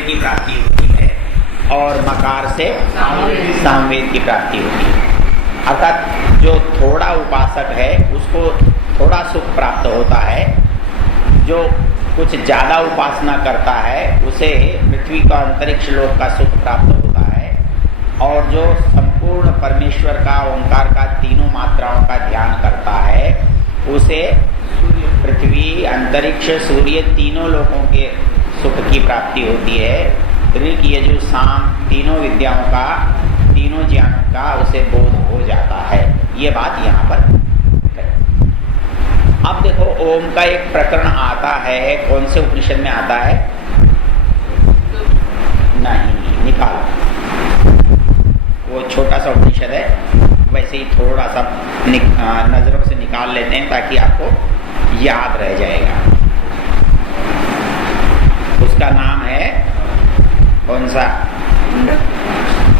सामवेद की प्राप्ति होती है और मकार से सामवेद की प्राप्ति होती है। अर्थात जो थोड़ा उपासक है उसको थोड़ा सुख प्राप्त होता है, जो कुछ ज़्यादा उपासना करता है उसे पृथ्वी का अंतरिक्ष लोक का सुख प्राप्त होता है, और जो संपूर्ण परमेश्वर का ओंकार का तीनों मात्राओं का ध्यान करता है उसे पृथ्वी अंतरिक्ष सूर्य तीनों लोकों के सुख की प्राप्ति होती है। ऋग यजु साम तीनों विद्याओं का, तीनों ज्ञान का उसे बोध हो जाता है। ये बात यहाँ पर है। अब देखो ओम का एक प्रकरण आता है, कौन से उपनिषद में आता है? नहीं, निकालो, वो छोटा सा उपनिषद है, वैसे ही थोड़ा सा नजरों से निकाल लेते हैं ताकि आपको याद रह जाएगा। उसका नाम है कौन सा?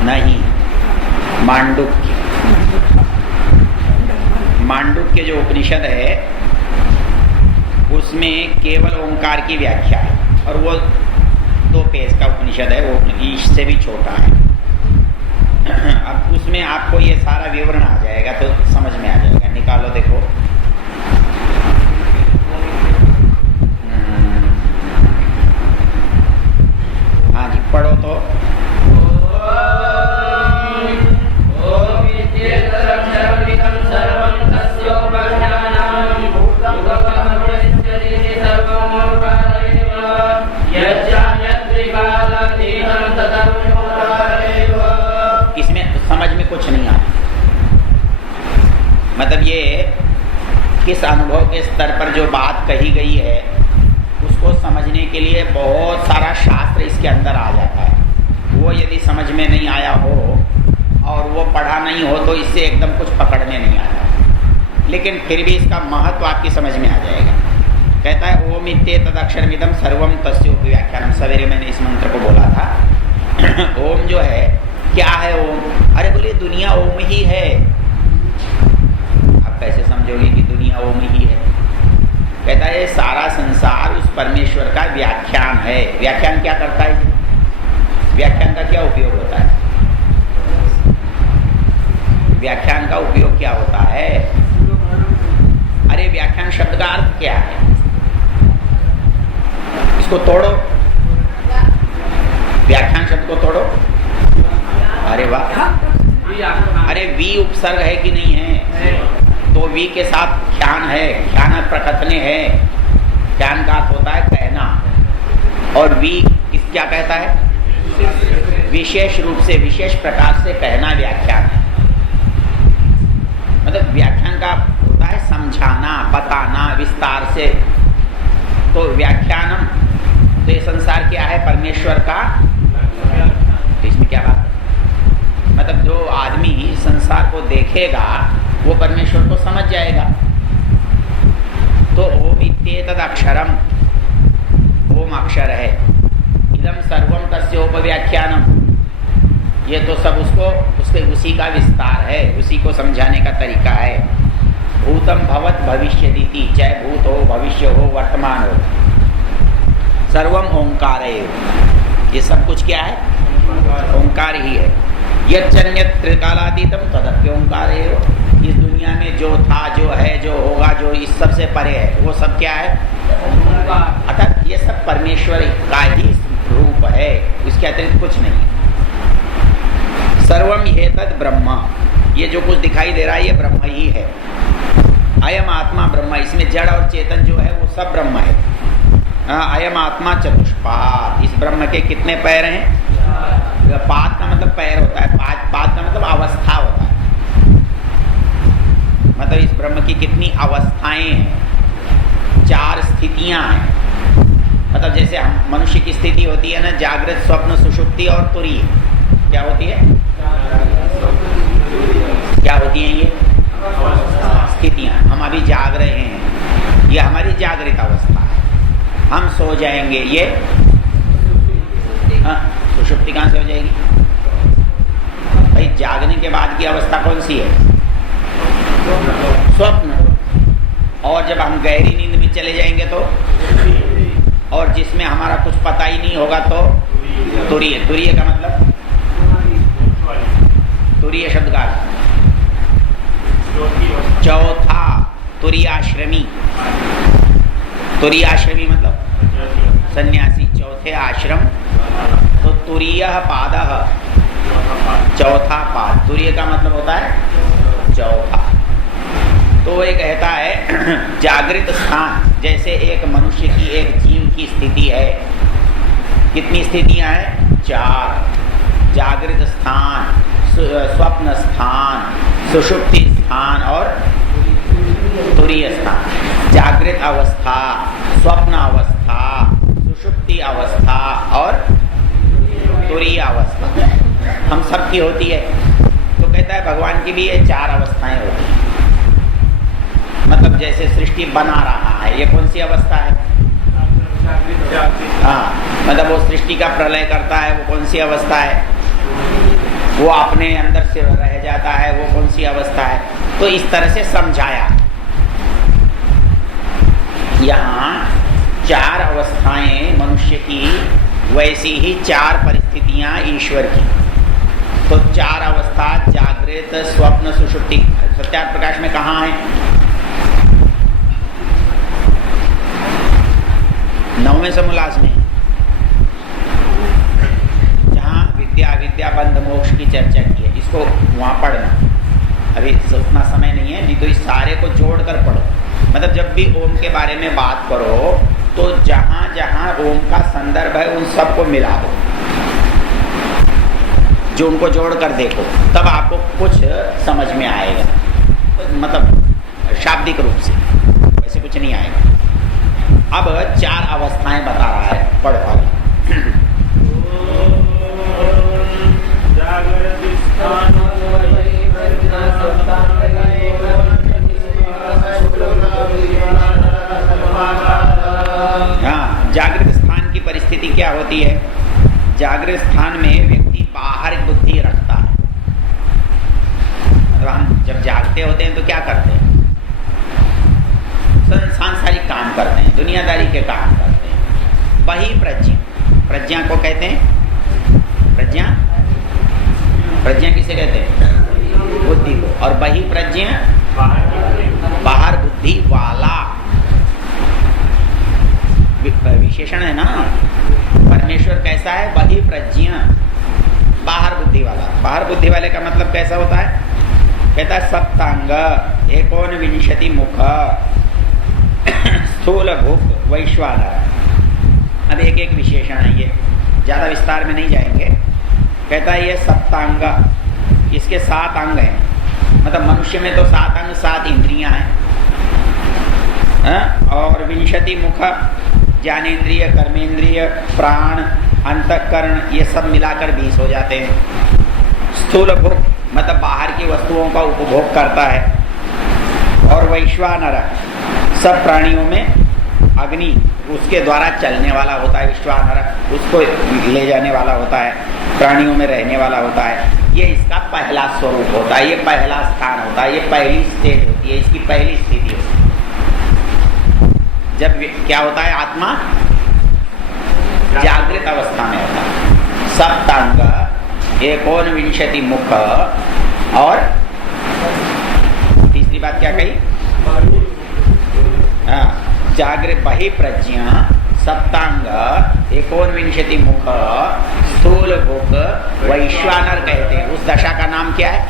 नहीं, मांडुक्य। मांडुक्य जो उपनिषद है उसमें केवल ओंकार की व्याख्या है, और वो 2 पेज का उपनिषद है, वो इससे भी छोटा है। अब उसमें आपको ये सारा विवरण आ जाएगा तो समझ में आ जाएगा। निकालो, देखो। हाँ जी, पढ़ो तो। समझ में कुछ नहीं आता, मतलब ये किस अनुभव के स्तर पर जो बात कही गई है उसको समझने के लिए बहुत सारा शास्त्र इसके अंदर आ जाता है। वो यदि समझ में नहीं आया हो और वो पढ़ा नहीं हो तो इससे एकदम कुछ पकड़ में नहीं आता, लेकिन फिर भी इसका महत्व आपकी समझ में आ जाएगा। कहता है ओम इत्ते तदक्षरमिदं सर्वम तस्योपि व्याख्यानम। सवेरे मैंने इस मंत्र को बोला था। ओम जो है, क्या है ओम? अरे बोले दुनिया ओम ही है। आप कैसे समझोगे कि दुनिया ओम ही है? कहता है सारा संसार उस परमेश्वर का व्याख्यान है। व्याख्यान क्या करता है? व्याख्यान का क्या उपयोग होता है? व्याख्यान का उपयोग क्या होता है? अरे व्याख्यान शब्द का अर्थ क्या है? इसको तोड़ो, व्याख्यान शब्द को तोड़ो। अरे वाह! अरे वी उपसर्ग है कि नहीं है? तो वी के साथ ख्यान है, ख्यान प्रकथने है। ख्यान का अर्थ होता है कहना, और वी किस क्या कहता है? विशेष रूप से, विशेष प्रकार से कहना व्याख्यान है। मतलब व्याख्यान का होता है समझाना, बताना विस्तार से। तो व्याख्यानम, तो ये संसार क्या है? परमेश्वर का। तो इसमें क्या बात है? मतलब जो आदमी संसार को देखेगा वो परमेश्वर को समझ जाएगा। तो ओम इत्येतद् अक्षरम, ओम अक्षर है। इदं सर्वम तस्योपव्याख्यानम, ये तो सब उसी का विस्तार है, उसी को समझाने का तरीका है। भूतम भवत भविष्यदिति, चाहे भूत हो, भविष्य हो, वर्तमान हो, सर्वम ओंकार है। ये सब कुछ क्या है? ओंकार ही है। यच्चन्यत् त्रिकालातीतम तदप्य ओंकार है। इस दुनिया में जो था, जो है, जो होगा, जो इस सब से परे है, वो सब क्या है? अर्थात ये सब परमेश्वर का ही रूप है, इसके अतिरिक्त कुछ नहीं। सर्वम एतद् ब्रह्म, ये जो कुछ दिखाई दे रहा है ये ब्रह्म ही है। अयम आत्मा ब्रह्म, इसमें जड़ और चेतन जो है वो सब ब्रह्म है। अयम आत्मा चतुष्पाद, इस ब्रह्म के कितने पैर हैं? पाद का मतलब पैर होता है, पाद का मतलब अवस्था होता है। मतलब इस ब्रह्म की कितनी अवस्थाएं हैं? 4 स्थितियां हैं। मतलब जैसे हम मनुष्य की स्थिति होती है ना, जागृत, स्वप्न, सुषुप्ति और तुरीय। क्या होती है? क्या होती हैं ये स्थितियां? हम अभी जाग रहे हैं, ये हमारी जागृत अवस्था है। हम सो जाएंगे, ये सुषुप्ति कहाँ से हो जाएगी भाई? जागने के बाद की अवस्था कौन सी है? स्वप्न। और जब हम गहरी नींद में चले जाएंगे तो और जिसमें हमारा कुछ पता ही नहीं होगा तो तुरीय। तुरीय का मतलब, तुरीय शब्द का चौथा, तुरीयाश्रमी। तुरीयाश्रमी मतलब सन्यासी, चौथे आश्रम। तो तुरीय पादः, चौथा पाद। तुरीय का मतलब होता है चौथा। तो वो कहता है जागृत स्थान, जैसे एक मनुष्य की, एक जीव की स्थिति है, कितनी स्थितियां हैं? 4। जागृत स्थान, स्वप्न स्थान, सुषुप्ति स्थान और तुरीय स्थान। जागृत अवस्था, स्वप्न अवस्था, सुषुप्ति अवस्था और तुरीय अवस्था हम सब की होती है। तो कहता है भगवान की भी ये 4 अवस्थाएं होती हैं। मतलब जैसे सृष्टि बना रहा है, ये कौन सी अवस्था है? हाँ, मतलब वो सृष्टि का प्रलय करता है, वो कौन सी अवस्था है? वो अपने अंदर से रह जाता है, वो कौन सी अवस्था है? तो इस तरह से समझाया। यहाँ 4 अवस्थाएं मनुष्य की, वैसी ही 4 परिस्थितियां ईश्वर की। तो 4 अवस्था, जागृत, स्वप्न, सुषुप्ति। सत्यार्थ प्रकाश में कहाँ है? 9वें समोल्लास में, जहाँ विद्या विद्या बंध मोक्ष की चर्चा की है। इसको वहाँ पढ़ना, अभी उतना समय नहीं है, नहीं तो इस सारे को जोड़कर पढ़ो। मतलब जब भी ओम के बारे में बात करो तो जहाँ जहाँ ओम का संदर्भ है उन सबको मिला दो, जो उनको जोड़कर देखो, तब आपको कुछ समझ में आएगा। मतलब शाब्दिक रूप से, वैसे कुछ नहीं आएगा। अब 4 अवस्थाएं बता रहा है, पढ़ो आगे। हाँ, जागृत स्थान की परिस्थिति क्या होती है? जागृत स्थान में व्यक्ति बाहर बुद्धि रखता है। मतलब हम जब जागते होते हैं तो क्या करते हैं? सांसारिक काम करते हैं, दुनियादारी के काम करते हैं। वही प्रज्ञा, प्रज्ञा को कहते हैं, प्रज्ञा, प्रज्ञा किसे कहते हैं? बुद्धि को। और वही प्रज्ञा बाहर बुद्धि वाला विशेषण है ना। परमेश्वर कैसा है? वही प्रज्ञा, बाहर बुद्धि वाला। बाहर बुद्धि वाले का मतलब कैसा होता है? कहता है सप्तांग, 49 मुख, स्थूल भूख, वैश्वानर। अब एक एक विशेषण है, ये ज़्यादा विस्तार में नहीं जाएंगे। कहता है ये सप्तांग, इसके 7 अंग हैं। मतलब मनुष्य में तो 7 अंग, 7 इंद्रियां हैं। और 20 मुख, ज्ञानेन्द्रिय, कर्मेंद्रिय, प्राण, अंतःकरण, ये सब मिलाकर 20 हो जाते हैं। स्थूल भूख मतलब बाहर की वस्तुओं का उपभोग करता है। और वैश्वानर, सब प्राणियों में अग्नि उसके द्वारा चलने वाला होता है। विश्वानर उसको ले जाने वाला होता है, प्राणियों में रहने वाला होता है। ये इसका पहला स्वरूप होता है, ये पहला स्थान होता है, ये पहली स्टेज होती है, इसकी पहली स्थिति होती है। जब क्या होता है? आत्मा जागृत अवस्था में होता है। सप्तांग, 49 मुख, और तीसरी बात क्या कही? जागृत बहि प्रज्ञा, सप्तांग, 49 मुख, स्थूल भूख, वैश्वानर कहते हैं। उस दशा का नाम क्या है?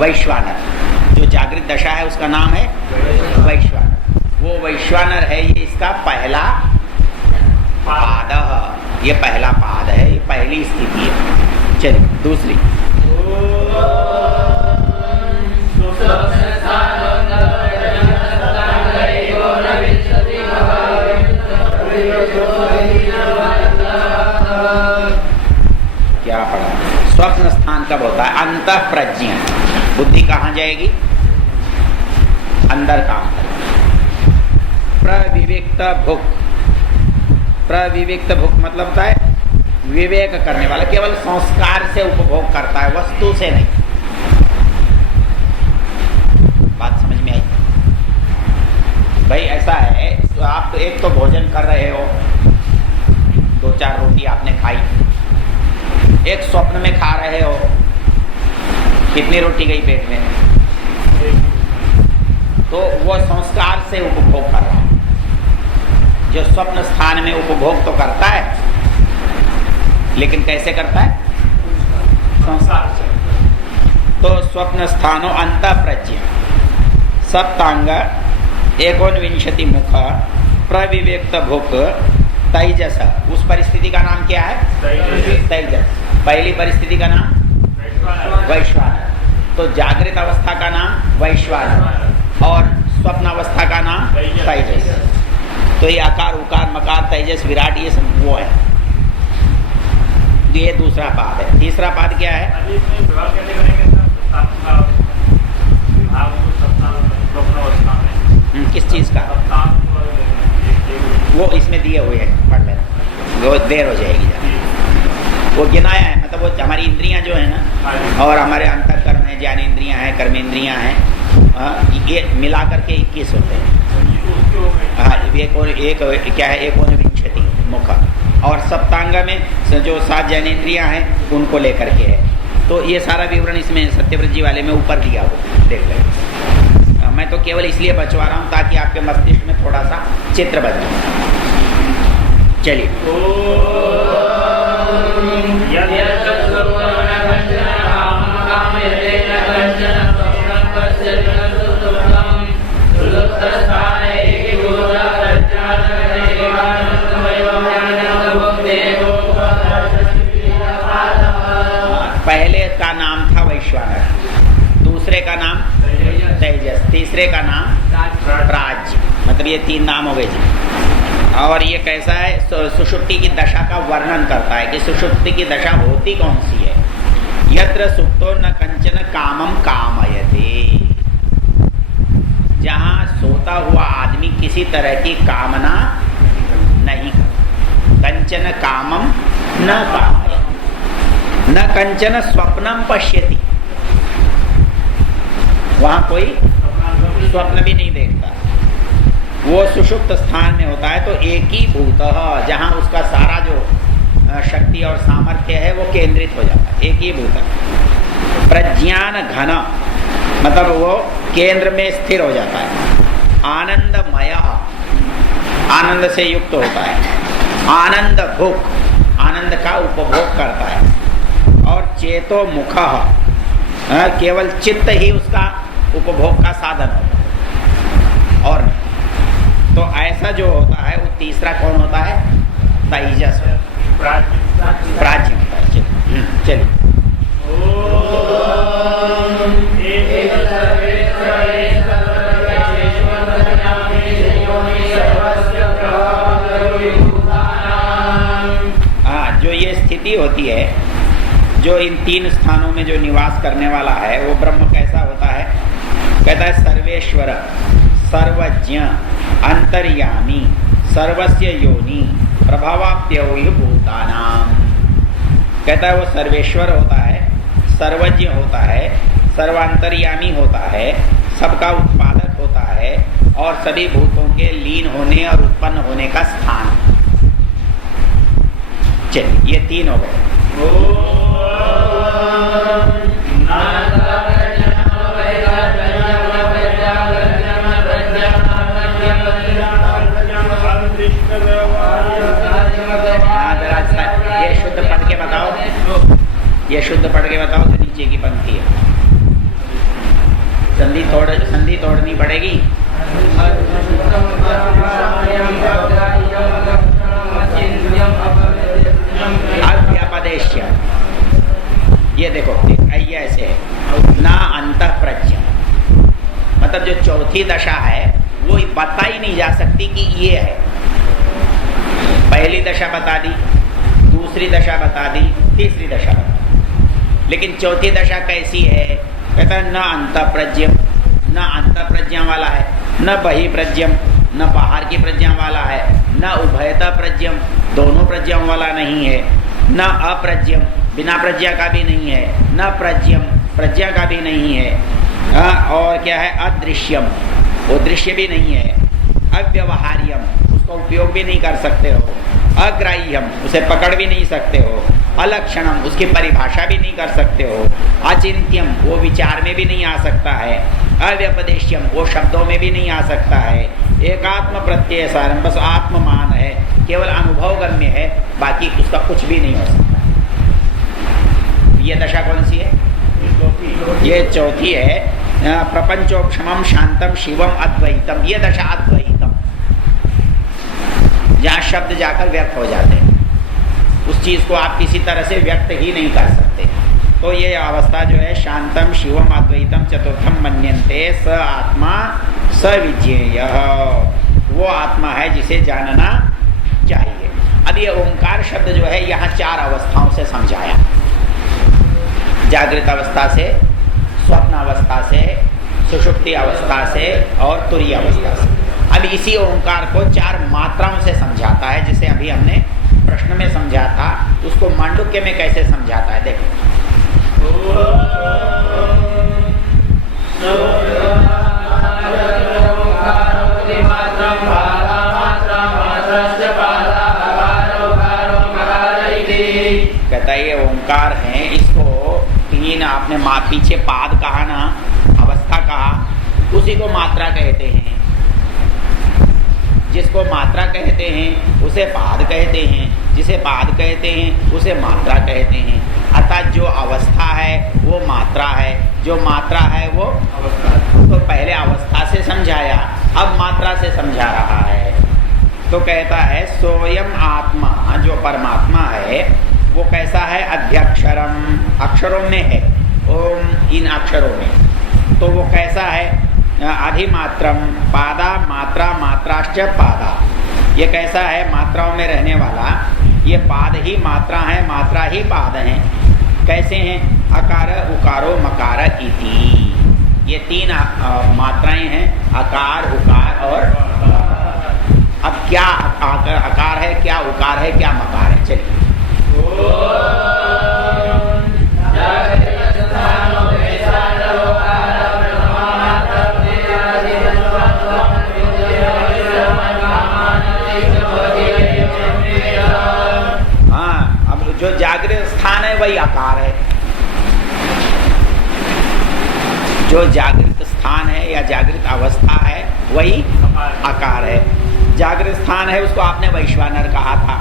वैश्वानर। जो जागृत दशा है उसका नाम है वैश्वानर। वो वैश्वानर है, ये इसका पहला पाद, ये पहला पाद है, ये पहली स्थिति है। चलिए दूसरी। क्या पढ़ा? स्वप्न स्थान कब होता है? अंतः प्रज्ञा। बुद्धि कहाँ जाएगी? अंदर काम करेगी। प्रविविक्त भुक, प्रविविक्त भुक मतलब होता है विवेक करने वाला, केवल संस्कार से उपभोग करता है, वस्तु से नहीं। बात समझ में आई? भाई ऐसा है, तो आप एक तो भोजन कर रहे हो, 2-4 रोटी आपने खाई, एक स्वप्न में खा रहे हो, कितनी रोटी गई पेट में? तो वो संस्कार से उपभोग कर रहा है। जो स्वप्न स्थान में उपभोग तो करता है, लेकिन कैसे करता है? संस्कार से। तो स्वप्न स्थानो अंतःप्रज्ञ सप्तांग 19 मुख प्रविवेक्त भुक तैजस। उस परिस्थिति का नाम क्या है? तैजस। पहली परिस्थिति का नाम वैश्वानर। तो जागृत अवस्था का नाम वैश्वानर और स्वप्न अवस्था का नाम तैजस। तो ये आकार उकार मकार तेजस विराट ये सब वो है। ये दूसरा पाद है। तीसरा पाद क्या है? किस चीज का? वो इसमें दिए हुए हैं, पढ़ लेना, वो देर हो जाएगी जरा। वो गिनाया है, मतलब वो हमारी इंद्रियां जो है ना, और हमारे अंतःकरण है, ज्ञानेंद्रियां हैं, कर्मेंद्रियां हैं, ये मिला करके 21 होते हैं। हाँ, एक क्या है? 19 मुख। और सप्तांग में जो 7 ज्ञानेंद्रियां हैं उनको लेकर के है। तो ये सारा विवरण इसमें सत्यव्रत जी वाले में ऊपर दिया हो, देख लें। मैं तो केवल इसलिए बचवा रहा हूँ ताकि आपके मस्तिष्क में थोड़ा सा चित्र बन जाए। चलिए, पहले का नाम था वैश्वानर, दूसरे का नाम तेजस, तीसरे का नाम प्राज्ञ। मतलब ये 3 नाम हो गए जी। और ये कैसा है? सुषुप्ति की दशा का वर्णन करता है कि सुषुप्ति की दशा होती कौन सी है। यत्र सुप्तो न कंचन कामम कामयते। जहाँ सोता हुआ आदमी किसी तरह की कामना नहीं करता। कंचन कामम न कामयते न कंचन स्वप्नम पश्यति। वहाँ कोई स्वप्न भी नहीं देखता। वो सुषुप्त स्थान में होता है। तो एक ही भूत, जहाँ उसका सारा जो शक्ति और सामर्थ्य है वो केंद्रित हो जाता है। एक ही भूत। प्रज्ञान घन, मतलब वो केंद्र में स्थिर हो जाता है। आनंदमय, आनंद से युक्त होता है। आनंद भुक, आनंद का उपभोग करता है। और चेतो मुख, केवल चित्त ही उसका उपभोग का साधन होता है और नहीं। तो ऐसा जो होता है वो तीसरा कौन होता है? तेजस, प्राज्ञ होता है। चलिए, हाँ, जो ये स्थिति होती है, जो इन 3 स्थानों में जो निवास करने वाला है वो ब्रह्म कैसा होता है? कहता है सर्वेश्वर, सर्वज्ञ, अंतर्यामी, सर्वस्य योनि, प्रभावाप्यय भूतानाम। कहता है वो सर्वेश्वर होता है, सर्वज्ञ होता है, सर्वांतर्यामी होता है, सबका उत्पादक होता है और सभी भूतों के लीन होने और उत्पन्न होने का स्थान। चलिए, ये 3 हो गए। ये शुद्ध पढ़ के बताओ, ये शुद्ध पढ़ के बताओ। तो नीचे की पंक्ति है, संधि तोड़नी पड़ेगी। अव्यापदेश्य, ये देखो, ये ऐसे है ना। अंतःप्रज्ञ, मतलब जो चौथी दशा है वो बता ही नहीं जा सकती कि ये है। पहली दशा बता दी, दूसरी दशा बता दी, तीसरी दशा बता दी, लेकिन चौथी दशा कैसी है? कहता है न अंतःप्रज्ञम, न अंतःप्रज्ञा वाला है, न बहिप्रज्ञम, न बाहर की प्रज्ञा वाला है, न उभयता प्रज्ञम, दोनों प्रज्ञाओं वाला नहीं है, न अप्रज्ञम, बिना प्रज्ञा का भी नहीं है, न प्रज्ञम, प्रज्ञा का भी नहीं है। और क्या है? अदृश्यम, वो दृश्य भी नहीं है। अव्यवहार्यम, उसका उपयोग भी नहीं कर सकते हो, अग्राह्यम, उसे पकड़ भी नहीं सकते हो, अलक्षणम, उसकी परिभाषा भी नहीं कर सकते हो, अचिंत्यम, वो विचार में भी नहीं आ सकता है, अव्यपदेश्यम, वो शब्दों में भी नहीं आ सकता है, एकात्म प्रत्यय सारम, बस आत्ममान है, केवल अनुभवगम्य है, बाकी उसका कुछ भी नहीं हो सकता। ये दशा कौन सी है? ये चौथी है। प्रपंचोक्षमम शांतम शिवम अद्वैतम, ये दशा अद्वैतम, जहाँ शब्द जाकर व्यक्त हो जाते हैं, उस चीज को आप किसी तरह से व्यक्त ही नहीं कर सकते। तो ये अवस्था जो है शांतम शिवम अद्वैतम चतुर्थम मन्यन्ते स आत्मा स विज्ञेय, वो आत्मा है जिसे जानना चाहिए। अब ये ओंकार शब्द जो है यहाँ 4 अवस्थाओं से समझाया, जागृत अवस्था से, स्वप्न अवस्था से, सुषुप्ति अवस्था से और तुरीय अवस्था से। अब इसी ओंकार को 4 मात्राओं से समझाता है, जिसे अभी हमने प्रश्न में समझा था, उसको मांडुक्य में कैसे समझाता है देखो। कहता है ये ओंकार है, इसको 3 आपने पीछे पाद कहा ना, अवस्था कहा, उसी को मात्रा कहते हैं। जिसको मात्रा कहते हैं उसे पाद कहते हैं, जिसे पाद कहते हैं उसे मात्रा कहते हैं। अर्थात जो अवस्था है वो मात्रा है, जो मात्रा है वो अवस्था। तो पहले अवस्था से समझाया, अब मात्रा से समझा रहा है। तो कहता है सोयम आत्मा, जो परमात्मा है वो कैसा है? अध्यक्षरम, अक्षरों में है, ओम इन अक्षरों में। तो वो कैसा है? अधिमात्रम, पादा मात्रा मात्राश्च पादा, ये कैसा है? मात्राओं में रहने वाला। ये पाद ही मात्रा है, मात्रा ही पाद है। कैसे हैं? अकार उकारो मकार इति, ये 3 मात्राएं हैं, अकार उकार और। अब क्या अकार है, क्या उकार है, क्या मकार है? चलिए जो जागृत स्थान है वही आकार है, जो जागृत स्थान है या जागृत अवस्था है वही आकार है। जागृत स्थान है उसको आपने वैश्वानर कहा था,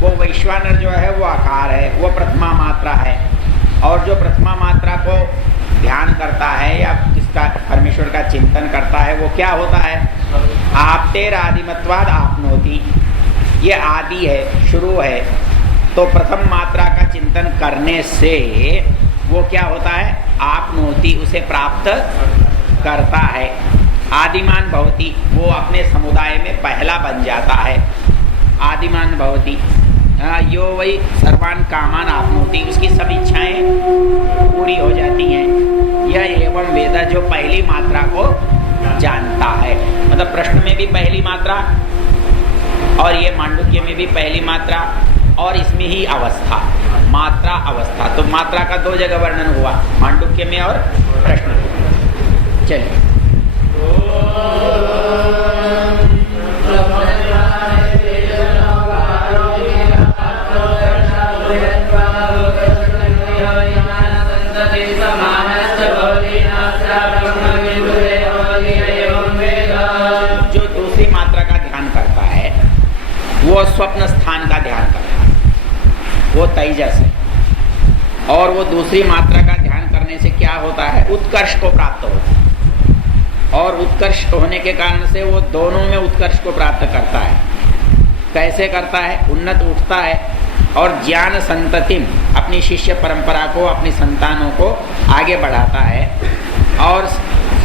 वो वैश्वानर जो है वो आकार है, वो प्रथमा मात्रा है। और जो प्रथमा मात्रा को ध्यान करता है या जिसका परमेश्वर का चिंतन करता है वो क्या होता है? आपतेर आदिमत्वाद आपनोति, ये आदि है, शुरू है। तो प्रथम मात्रा का चिंतन करने से वो क्या होता है? आपनोति, उसे प्राप्त करता है। आदिमान भवति, वो अपने समुदाय में पहला बन जाता है। आदिमान भवति, यो वही सर्वान कामान आपनोति, उसकी सब इच्छाएं पूरी हो जाती हैं। यह एवं वेद, जो पहली मात्रा को जानता है, मतलब प्रश्न में भी पहली मात्रा और ये मांडुक्य में भी पहली मात्रा, और इसमें ही अवस्था, मात्रा अवस्था। तो मात्रा का 2 जगह वर्णन हुआ, मांडुक्य में और प्रश्न में। चलिए जो दूसरी मात्रा का ध्यान करता है वो स्वप्न स्थान का ध्यान करता है, वो तेजस है। और वो दूसरी मात्रा का ध्यान करने से क्या होता है? उत्कर्ष को प्राप्त होता है। और उत्कर्ष होने के कारण से वो दोनों में उत्कर्ष को प्राप्त करता है। कैसे करता है? उन्नत उठता है और ज्ञान संततिम, अपनी शिष्य परंपरा को, अपनी संतानों को आगे बढ़ाता है और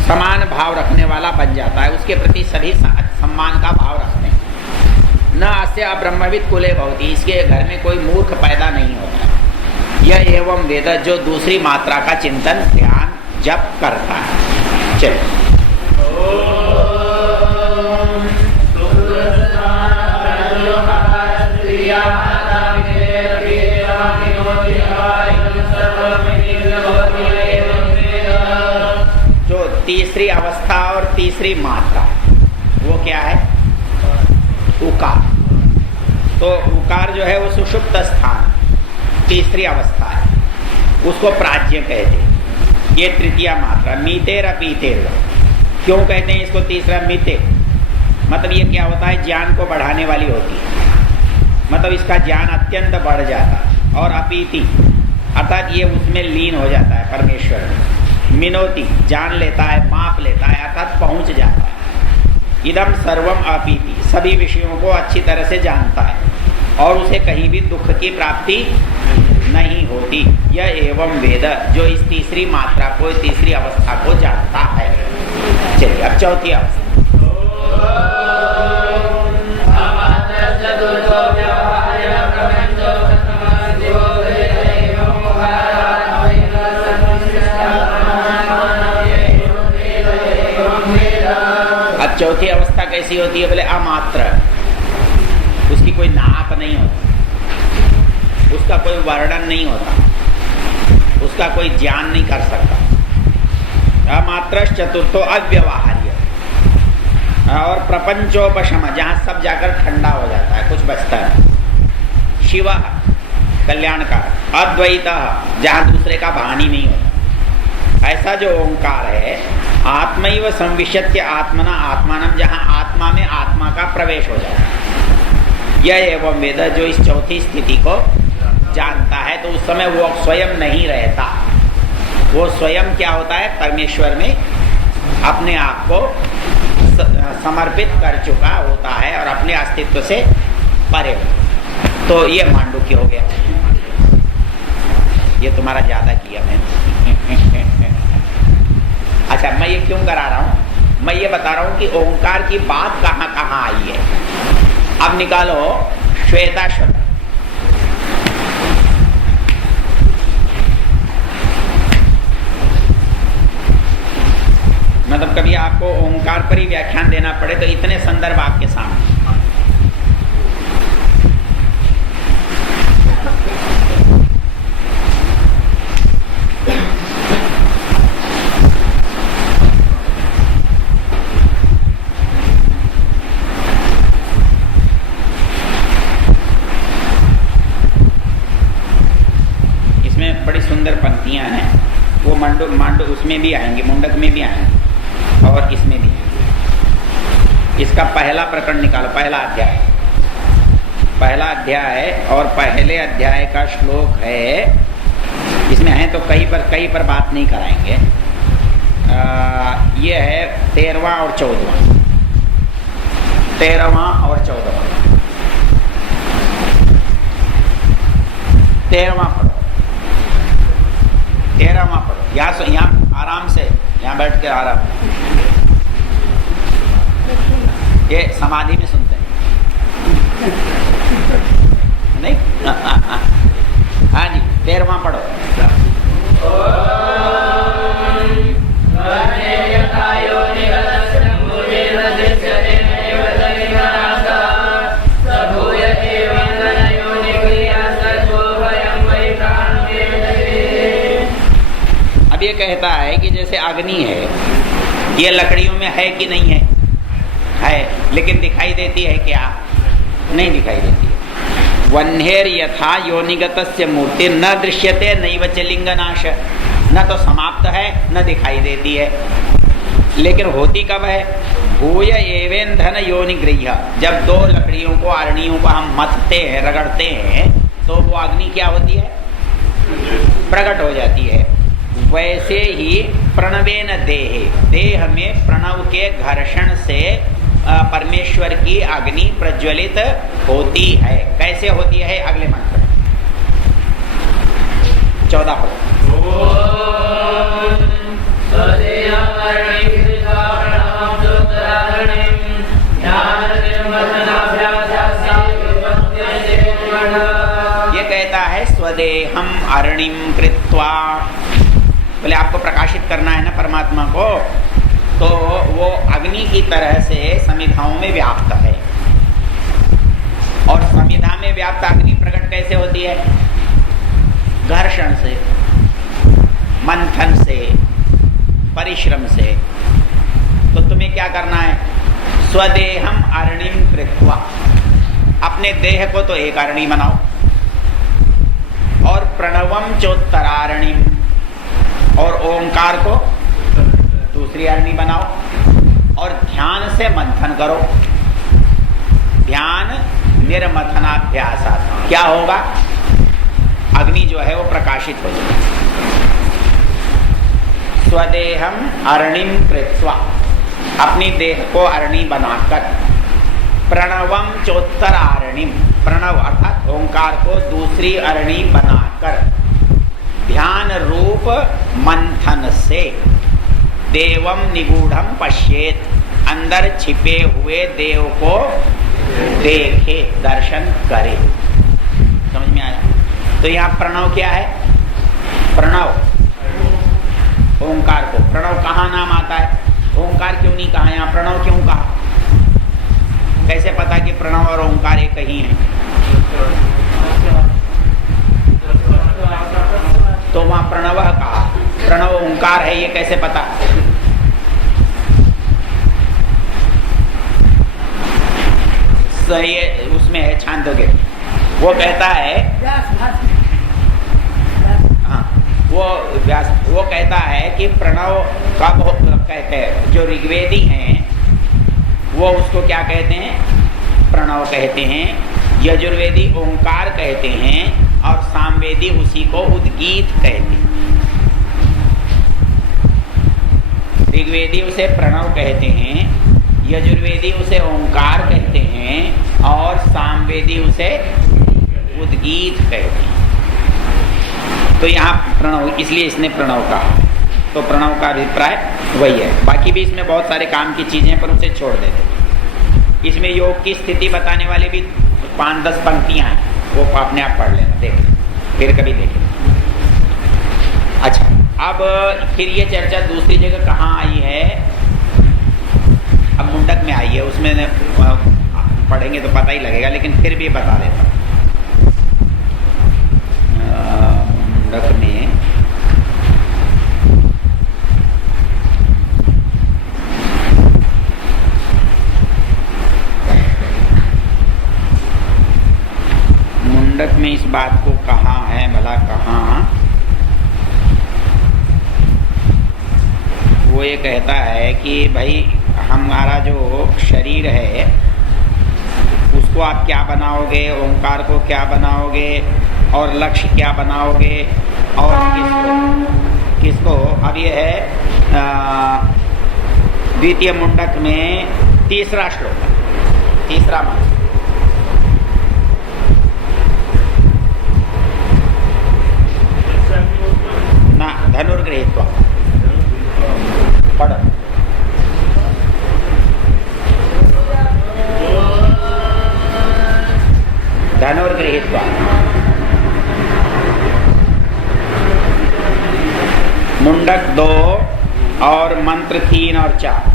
समान भाव रखने वाला बन जाता है। उसके प्रति सभी सम्मान का भाव रखते हैं। न अस्य ब्रह्मविद कुले भवति, इसके घर में कोई मूर्ख पैदा नहीं होता। यह एवं वेद, जो दूसरी मात्रा का चिंतन ध्यान जप करता है। चलो जो तीसरी अवस्था और तीसरी मात्रा, वो क्या है? उकार। तो उकार जो है वो सुषुप्त स्थान, तीसरी अवस्था है, उसको प्राज्ञ कहते हैं। ये तृतीया मात्रा। मीतेर अपीतेर, क्यों कहते हैं इसको तीसरा मीते? मतलब ये क्या होता है? ज्ञान को बढ़ाने वाली होती है, मतलब इसका ज्ञान अत्यंत बढ़ जाता है। और अपीति अर्थात ये उसमें लीन हो जाता है परमेश्वर में। मिनोति जान लेता है, माप लेता है, अर्थात पहुंच जाता है। इदम सर्वम अपीति, सभी विषयों को अच्छी तरह से जानता है और उसे कहीं भी दुख की प्राप्ति नहीं होती। यह एवं वेद, जो इस तीसरी मात्रा को, तीसरी अवस्था को जानता है। चलिए अब चौथी अवस्था। अब चौथी अवस्था कैसी होती है? बोले अमात्र, उसकी कोई नाप नहीं होती, उसका कोई वर्णन नहीं होता, उसका कोई ज्ञान नहीं कर सकता। अमात्र चतुर्थो अव्यवहार्य, और प्रपंचोपशम, जहाँ सब जाकर ठंडा हो जाता है, कुछ बचता है। शिव कल्याणकार, अद्वैत, जहाँ दूसरे का भान ही नहीं होता। ऐसा जो ओंकार है, आत्मैव संविशत्य आत्मना आत्मानम, जहाँ आत्मा में आत्मा का प्रवेश हो जाता है। यह एवं वेद, जो इस चौथी स्थिति को जानता है, तो उस समय वो स्वयं नहीं रहता। वो स्वयं क्या होता है? परमेश्वर में अपने आप को समर्पित कर चुका होता है और अपने अस्तित्व से परे। तो ये मांडुक्य हो गया। ये तुम्हारा ज्यादा किया मैंने। अच्छा, मैं ये क्यों करा रहा हूं? मैं ये बता रहा हूं कि ओंकार की बात कहां कहां आई है। अब निकालो श्वेताश्वतर। मतलब कभी आपको ओंकार पर ही व्याख्यान देना पड़े तो इतने संदर्भ आपके सामने। इसमें बड़ी सुंदर पंक्तियां हैं, वो मांडू उसमें भी आएंगे, मुंडक में भी आएंगे और इसमें भी है। इसका पहला प्रकरण निकालो, पहला अध्याय। पहला अध्याय और पहले अध्याय का श्लोक है। इसमें है तो कई पर बात नहीं कराएंगे। ये है 13वां और 14वां। 13वां और 14वां। 13वां पढ़ो, 13वां पढ़ो। यहाँ आराम से, यहाँ बैठ के आराम। ये समाधि में सुनते हैं नहीं? हाँ जी, 13वां पढ़ो। अब ये कहता है कि जैसे अग्नि है, ये लकड़ियों में है कि नहीं है? है, लेकिन दिखाई देती है क्या? नहीं दिखाई देती है। वह्नेर यथा योनिगतस्य मूर्ति न दृश्यते नैव च लिंगनाश, न तो समाप्त है न दिखाई देती है, लेकिन होती कब है? भूय एवेन्धन योनिगृह्य, जब दो लकड़ियों को, अरणियों को हम मथते हैं, रगड़ते हैं, तो वो अग्नि क्या होती है? प्रकट हो जाती है। वैसे ही प्रणवेन देह में प्रणव के घर्षण से परमेश्वर की अग्नि प्रज्वलित होती है। कैसे होती है? अगले मंत्र 14 पढ़ो। ये कहता है स्वदेहम अरणिम कृत्वा, बोले आपको प्रकाशित करना है ना परमात्मा को, तो वो अग्नि की तरह से समिधाओं में व्याप्त है। और समिधा में व्याप्त अग्नि प्रकट कैसे होती है? घर्षण से, मंथन से, परिश्रम से। तो तुम्हें क्या करना है? स्वदेहम अरणिम कृत्वा, अपने देह को तो एक अरणी बनाओ, और प्रणवम चोत्तरारणिम, और ओंकार को दूसरी अरणी बनाओ, और ध्यान से मंथन करो। ध्यान निर्मथनाभ्यास, क्या होगा? अग्नि जो है वो प्रकाशित हो जाएगी। स्वदेहम अरणिम कृत्वा, अपनी देह को अरणी बनाकर, प्रणवम चोत्तरारणिम, प्रणव अर्थात ओंकार को दूसरी अरणी बनाकर, ध्यान रूप मंथन से देवम निगूढ़म पश्येत, अंदर छिपे हुए देव को देखे, दर्शन करे। समझ में आया? तो यहाँ प्रणव क्या है? प्रणव ओंकार को, प्रणव कहाँ नाम आता है? ओंकार क्यों नहीं कहा यहाँ, प्रणव क्यों कहा? कैसे पता कि प्रणव और ओंकार एक ही हैं? तो वहाँ प्रणव कहा, प्रणव ओंकार है, ये कैसे पता? ये उसमें है छांदोग्य, वो कहता है, हाँ वो कहता है कि प्रणव कब कहते हैं, जो ऋग्वेदी हैं वो उसको क्या कहते हैं? प्रणव कहते हैं। यजुर्वेदी ओंकार कहते हैं, और सामवेदी उसी को उद्गीत कहते हैं। ऋग्वेदी उसे प्रणव कहते हैं, यजुर्वेदी उसे ओंकार कहते हैं, और सामवेदी उसे उद्गीत कहते हैं। तो यहाँ प्रणव, इसलिए इसने प्रणव कहा। तो प्रणव का अभिप्राय वही है। बाकी भी इसमें बहुत सारे काम की चीजें, पर उसे छोड़ देते। इसमें योग की स्थिति बताने वाले भी 5-10 पंक्तियां हैं, वो अपने आप पढ़ लेना, देख फिर कभी देखें। अच्छा, अब फिर ये चर्चा दूसरी जगह कहाँ आई है? अब मुंडक में आई है, उसमें पढ़ेंगे तो पता ही लगेगा, लेकिन फिर भी बता देता हूँ। मुंडक में इस बात को कहाँ है भला, कहाँ? वो ये कहता है कि भाई हमारा जो शरीर है उसको आप क्या बनाओगे, ओंकार को क्या बनाओगे, और लक्ष्य क्या बनाओगे, और किसको? अब ये है द्वितीय मुंडक में तीसरा श्लोक, तीसरा मंत्र। ना धनुर्गृहीत्वा पढ़ो। धनुर्गृहीत्वा, मुंडक 2 और मंत्र 3 और 4।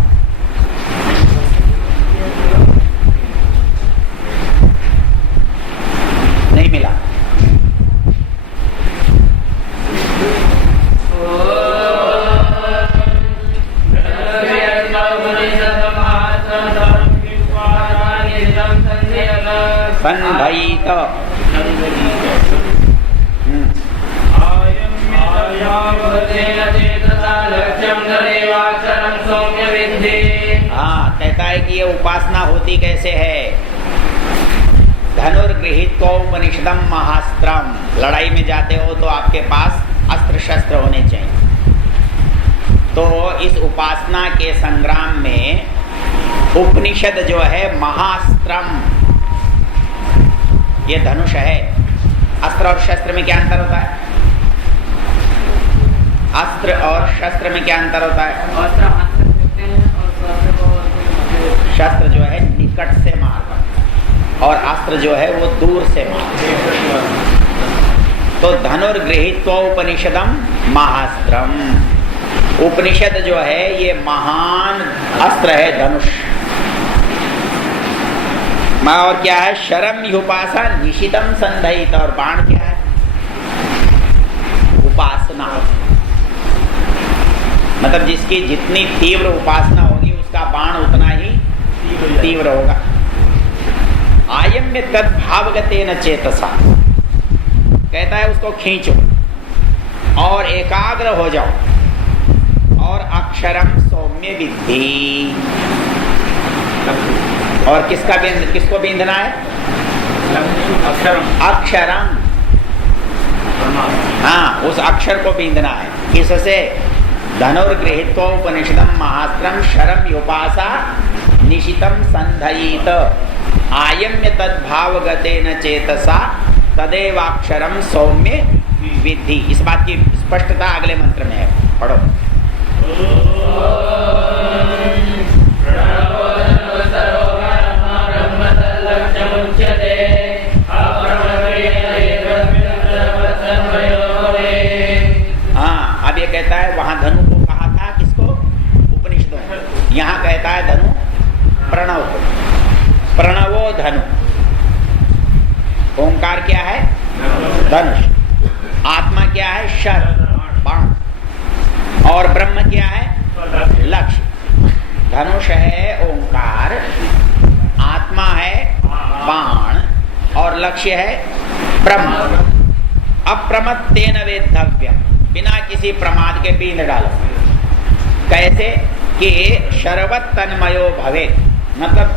नहीं मिला। संधयित, हाँ, कहता है कि ये उपासना होती कैसे है? धनुर्गृहीत्वा उपनिषदम महास्त्रम, लड़ाई में जाते हो तो आपके पास अस्त्र शस्त्र होने चाहिए। तो इस उपासना के संग्राम में उपनिषद जो है महास्त्रम, ये धनुष है। अस्त्र और शस्त्र में क्या अंतर होता है? अस्त्र और शस्त्र में क्या अंतर होता है? शस्त्र जो है निकट से मारना, और अस्त्र जो है वो दूर से मारना। तो धनुर्गृहीत्वा उपनिषदम महास्त्रम, उपनिषद जो है ये महान अस्त्र है, धनुष। और क्या है? शरम युपासा निशितम संधयित, और बाण क्या है? उपासना। मतलब जिसकी जितनी तीव्र उपासना होगी उसका बाण उतना ही तीव्र होगा। आयम में तद्भावगतेन चेतसा, कहता है उसको खींचो और एकाग्र हो जाओ और अक्षरम सौम्य विद्धि। और किसको बींधना है? अक्षरम, हाँ, उस अक्षर को बींधना है। किससे? धनुर्गृहीत्वा उपनिषदम महास्त्रम शरम योपासा निशितम संधयित आयम्य तद्भावगतेन चेतसा तदेवाक्षरम सौम्य विद्धि। इस बात की स्पष्टता अगले मंत्र में है, पढ़ो। हाँ, अब ये कहता है वहां धनु को कहा था, किसको? उपनिषदों में। यहाँ कहता है धनु प्रणव को, प्रणवो धनु। ओंकार क्या है? धनुष। आत्मा क्या है? शर, बाण। और ब्रह्म क्या है? लक्ष्य। धनुष है ओंकार, आत्मा है बाण, और लक्ष्य है ब्रह्म। अप्रमत्तेन वेद्धव्य, बिना किसी प्रमाद के बींध डालो। कैसे? कि शरवत तन्मयो भवे, मतलब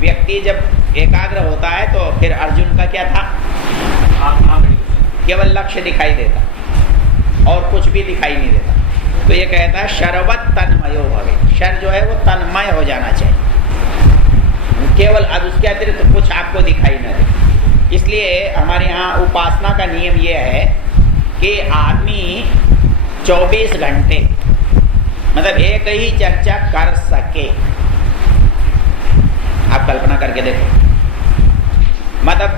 व्यक्ति जब एकाग्र होता है तो फिर अर्जुन का क्या था? केवल लक्ष्य दिखाई देता और कुछ भी दिखाई नहीं देता। तो ये कहता है शरवत तन्मयो भवे, शर जो है वो तन्मय हो जाना चाहिए, केवल अब उसके अतिरिक्त तो कुछ आपको दिखाई न दे। इसलिए हमारे यहाँ उपासना का नियम ये है कि आदमी 24 घंटे मतलब एक ही चर्चा कर सके। आप कल्पना करके देखो, मतलब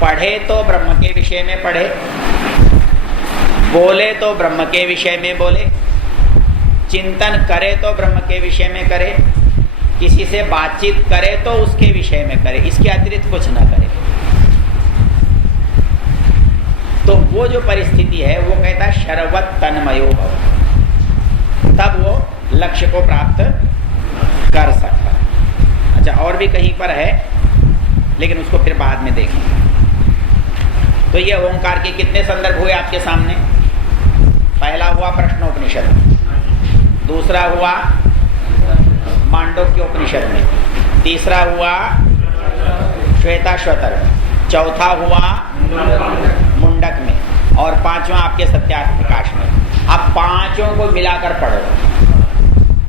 पढ़े तो ब्रह्म के विषय में पढ़े, बोले तो ब्रह्म के विषय में बोले, चिंतन करे तो ब्रह्म के विषय में करे, किसी से बातचीत करे तो उसके विषय में करे, इसके अतिरिक्त कुछ न करे। तो वो जो परिस्थिति है वो कहता है शरवत तन्मयो भव, तब वो लक्ष्य को प्राप्त कर सकता है। अच्छा, और भी कहीं पर है लेकिन उसको फिर बाद में देखेंगे। तो ये ओंकार के कितने संदर्भ हुए आपके सामने? पहला हुआ प्रश्नोपनिषद, दूसरा हुआ मांडव्य उपनिषद में, तीसरा हुआ श्वेताश्वतर में, चौथा हुआ मुंडक में, और पांचवा आपके सत्यार्थ प्रकाश में। अब पांचों को मिलाकर पढ़ो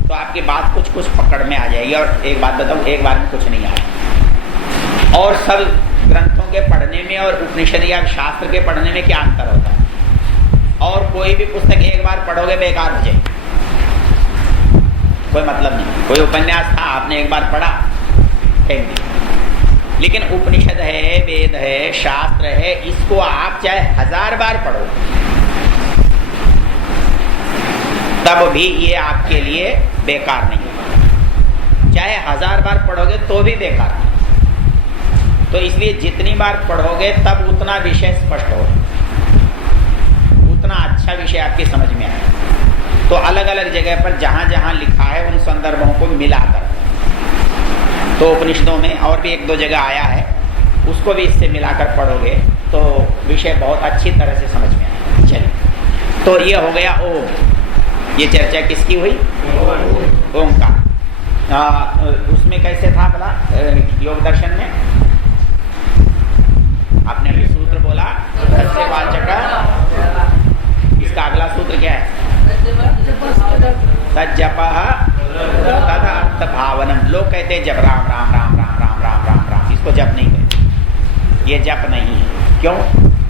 तो आपकी बात कुछ कुछ पकड़ में आ जाएगी। और एक बात बताऊं, एक बार में कुछ नहीं आएगा। और सब ग्रंथों के पढ़ने में और उपनिषद या शास्त्र के पढ़ने में क्या अंतर होता है? और कोई भी पुस्तक एक बार पढ़ोगे बेकार हो जाएगी, कोई मतलब नहीं। कोई उपन्यास था, आपने एक बार पढ़ा, फेंक दिया। लेकिन उपनिषद है, वेद है, शास्त्र है, इसको आप चाहे 1000 बार पढ़ो तब भी ये आपके लिए बेकार नहीं होगा। चाहे 1000 बार पढ़ोगे तो भी बेकार नहीं। तो इसलिए जितनी बार पढ़ोगे तब उतना विषय स्पष्ट होगा, उतना अच्छा विषय आपकी समझ में आए। तो अलग अलग जगह पर जहाँ जहाँ लिखा है उन संदर्भों को मिलाकर, तो उपनिषदों में और भी 1-2 जगह आया है, उसको भी इससे मिलाकर पढ़ोगे तो विषय बहुत अच्छी तरह से समझ में आएगा। चलिए, तो ये हो गया ओम। ये चर्चा किसकी हुई? ओंकार। उसमें कैसे था बोला? योग दर्शन में आपने अभी सूत्र बोला सत्यवाचक, इसका अगला सूत्र क्या है? तज्जपः तदर्थ भावनम। लोग कहते हैं जप, राम राम राम राम राम राम राम राम, इसको जप नहीं कहते। ये जप नहीं है। क्यों?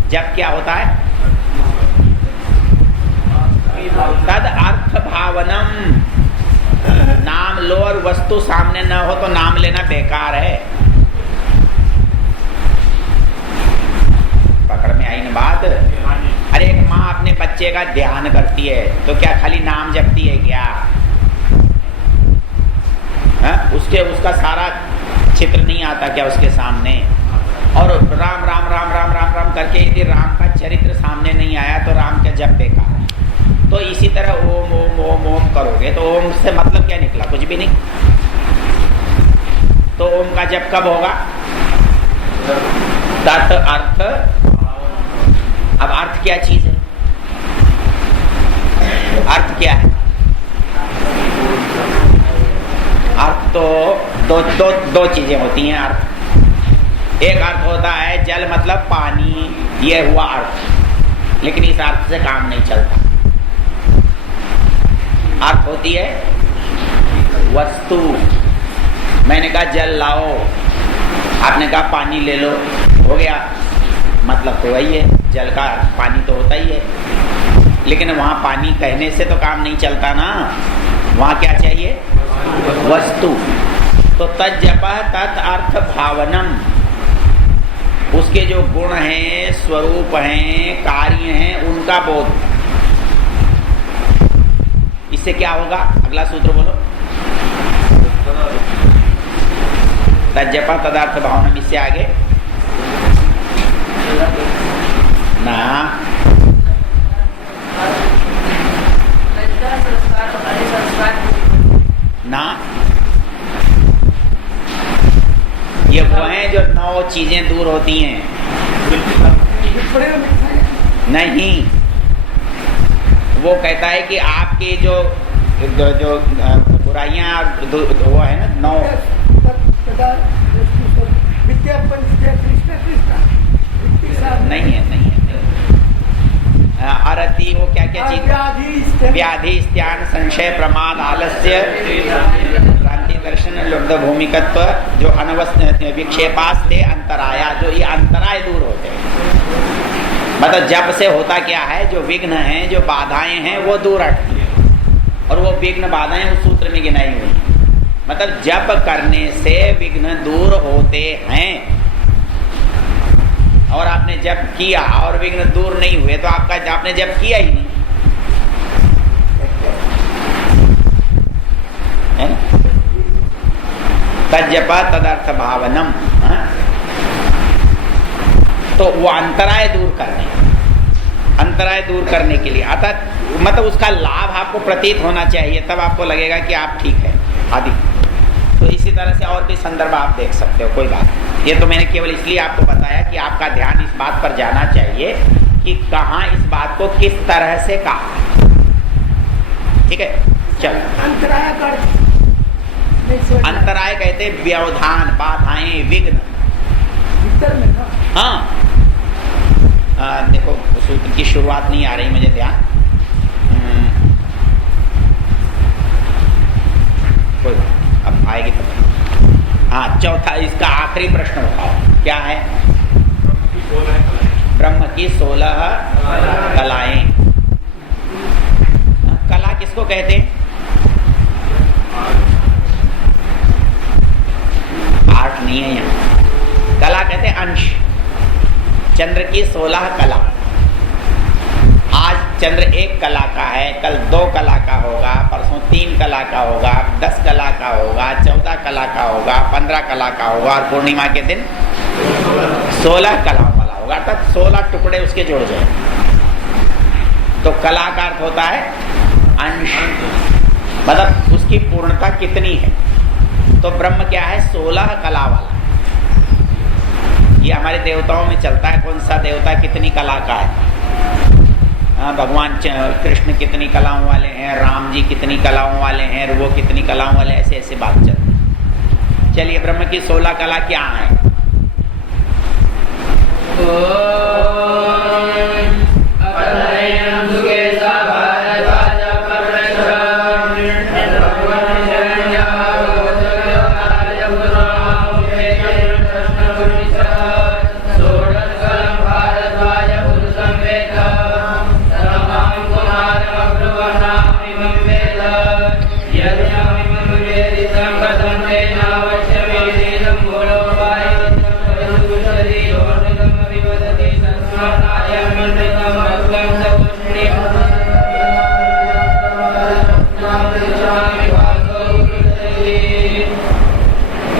जप क्या होता है? तद अर्थ भावनम। नाम लो और वस्तु सामने न हो तो नाम लेना बेकार है। पकड़ में आई ना बात? अरे एक माँ अपने बच्चे का ध्यान करती है तो क्या खाली नाम जपती है क्या? उसका सारा चित्र नहीं आता क्या उसके सामने? और राम राम राम राम राम राम करके यदि राम का चरित्र सामने नहीं आया तो राम का जप बेकार है। तो इसी तरह ओम ओम ओम ओम करोगे तो ओम से मतलब क्या निकला? कुछ भी नहीं। तो ओम का जप कब होगा? तत् अर्थ। अब अर्थ क्या चीज है? अर्थ क्या है? अर्थ तो दो चीजें होती हैं अर्थ। एक अर्थ होता है जल मतलब पानी, ये हुआ अर्थ, लेकिन इस अर्थ से काम नहीं चलता। अर्थ होती है वस्तु। मैंने कहा जल लाओ, आपने कहा पानी ले लो, हो गया, मतलब तो वही है, जल का पानी तो होता ही है। लेकिन वहां पानी कहने से तो काम नहीं चलता ना, वहां क्या चाहिए? वस्तु। तो तज्जपः तत् अर्थ भावनम, उसके जो गुण हैं, स्वरूप हैं, कार्य हैं, उनका बोध। इससे क्या होगा? अगला सूत्र बोलो। तज्जपः तदर्थ भावनम, इससे आगे ना ना, ये वो हैं जो 9 चीजें दूर होती हैं। नहीं, वो कहता है कि आपके जो बुराइयां वो है ना 9, नहीं है अरति, वो क्या क्या चीज? व्याधि, स्त्यान, संशय, प्रमाद, आलस्य, भ्रांति, दर्शन, लुब्ध भूमिकत्व, जो अनवस्थ विक्षेपास्ते अंतराया, जो ये अंतराय दूर होते हैं। मतलब जब से होता क्या है, जो विघ्न हैं, जो बाधाएं हैं, वो दूर हटती है। और वो विघ्न बाधाएं उस सूत्र में गिनाई हुई है। मतलब जप करने से विघ्न दूर होते हैं। और आपने जप किया और विघ्न दूर नहीं हुए तो आपने जप किया ही नहीं है। तज्जपः तदर्थ भावनम, तो वो अंतराय दूर करने के लिए, अर्थात मतलब उसका लाभ आपको प्रतीत होना चाहिए, तब आपको लगेगा कि आप ठीक है आदि। तो इसी तरह से और भी संदर्भ आप देख सकते हो, कोई बात नहीं। ये तो मैंने केवल इसलिए आपको बताया कि आपका ध्यान इस बात पर जाना चाहिए कि कहाँ इस बात को किस तरह से कहा। ठीक है, चलो। अंतराय कहते व्यवधान, बाधाएं, विघ्न। हाँ, देखो सूत्र की शुरुआत नहीं आ रही मुझे ध्यान, कोई अब आएगी तब। हाँ, चौथा, इसका आखिरी प्रश्न बताओ क्या है? ब्रह्म की 16 कलाएं। कला किसको कहते हैं? आर्ट नहीं है यहाँ, कला कहते हैं अंश। चंद्र की 16 कला। आज चंद्र 1 कला का है, कल 2 कला का होगा, परसों 3 कला का होगा, 10 कला का होगा, 14 कला का होगा, 15 कला का होगा, और पूर्णिमा के दिन 16 कला वाला होगा, अर्थात 16 टुकड़े उसके जुड़ जाए। तो कला का अर्थ होता है अंश, मतलब उसकी पूर्णता कितनी है। तो ब्रह्म क्या है? 16 कला वाला। ये हमारे देवताओं में चलता है, कौन सा देवता कितनी कला का है। भगवान कृष्ण कितनी कलाओं वाले हैं, राम जी कितनी कलाओं वाले हैं, वो कितनी कलाओं वाले, ऐसे ऐसे बात चलती। चलिए, ब्रह्म की 16 कला क्या है?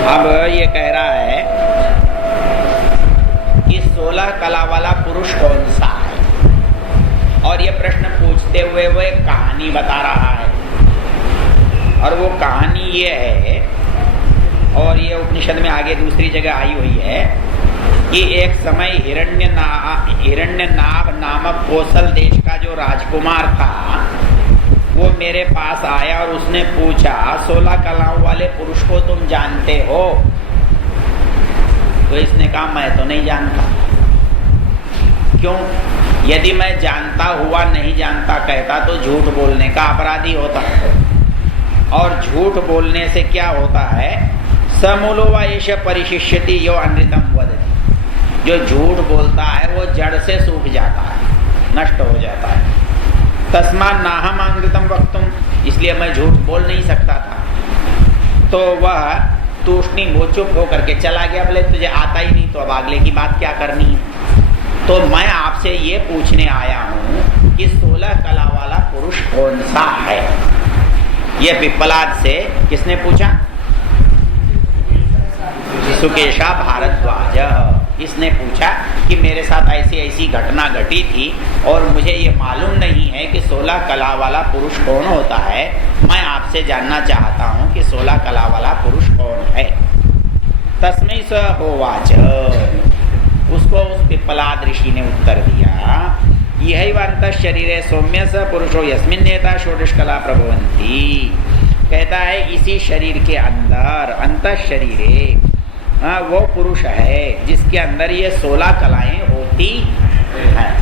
अब ये कह रहा है कि 16 कला वाला पुरुष कौन सा है, और ये प्रश्न पूछते हुए वो एक कहानी बता रहा है। और वो कहानी ये है और ये उपनिषद में आगे दूसरी जगह आई हुई है कि एक समय हिरण्यनाभ नामक कौशल देश का जो राजकुमार था वो मेरे पास आया और उसने पूछा 16 कलाओं वाले पुरुष को तुम जानते हो? तो इसने कहा मैं तो नहीं जानता। क्यों? यदि मैं जानता हुआ नहीं जानता कहता तो झूठ बोलने का अपराधी होता, और झूठ बोलने से क्या होता है? समूलो व एष परिशिष्यति यो अनृतम वदति। जो झूठ बोलता है वो जड़ से सूख जाता है, नष्ट हो जाता है। तस्मात् नाहम अनृतम वक्तुम, इसलिए मैं झूठ बोल नहीं सकता था। तो वह तूष्णी चुप होकर के चला गया। बोले तुझे आता ही नहीं तो अब अगले की बात क्या करनी है? तो मैं आपसे ये पूछने आया हूँ कि 16 कला वाला पुरुष कौन सा है? ये पिप्पलाद से किसने पूछा? सुकेशा भारद्वाज। इसने पूछा कि मेरे साथ ऐसी ऐसी घटना घटी थी और मुझे ये मालूम नहीं है कि 16 कला वाला पुरुष कौन होता है। मैं आपसे जानना चाहता हूँ कि 16 कला वाला पुरुष कौन है। तस्मै स होवाच, उसको उस पिप्पलाद ऋषि ने उत्तर दिया, यही अंतः शरीरे सौम्य स पुरुषो यस्मिन् नेता षोडश कला प्रभवन्ति। कहता है इसी शरीर के अंदर, अंतः शरीरे, वो पुरुष है जिसके अंदर ये 16 कलाएं होती हैं।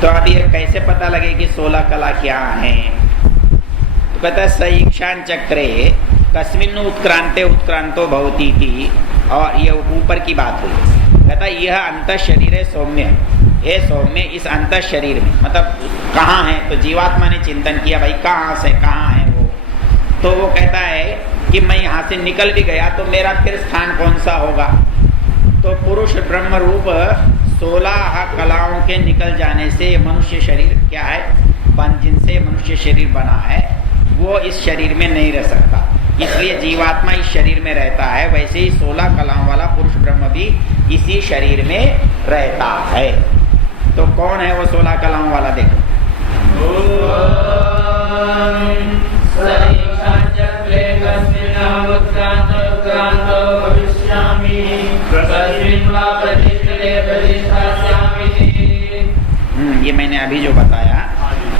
तो अब ये कैसे पता लगे कि 16 कला क्या है? तो कहता है सईक्षान चक्रे कस्मिन् उत्क्रांते उत्क्रांतो भवती थी, और ये ऊपर की बात हुई। कहता यह अंतः शरीर है सौम्य, ये सौम्य इस अंतः शरीर में, मतलब कहाँ है? तो जीवात्मा ने चिंतन किया भाई कहाँ से कहाँ है वो। तो वो कहता है कि मैं यहाँ से निकल भी गया तो मेरा फिर स्थान कौन सा होगा? तो पुरुष ब्रह्म रूप 16 कलाओं के निकल जाने से मनुष्य शरीर क्या है, जिनसे मनुष्य शरीर बना है, वो इस शरीर में नहीं रह सकता। इसलिए जीवात्मा इस शरीर में रहता है, वैसे ही 16 कलाओं वाला पुरुष ब्रह्म भी इसी शरीर में रहता है। तो कौन है वो 16 कलाओं वाला? देखो, ये मैंने अभी जो बताया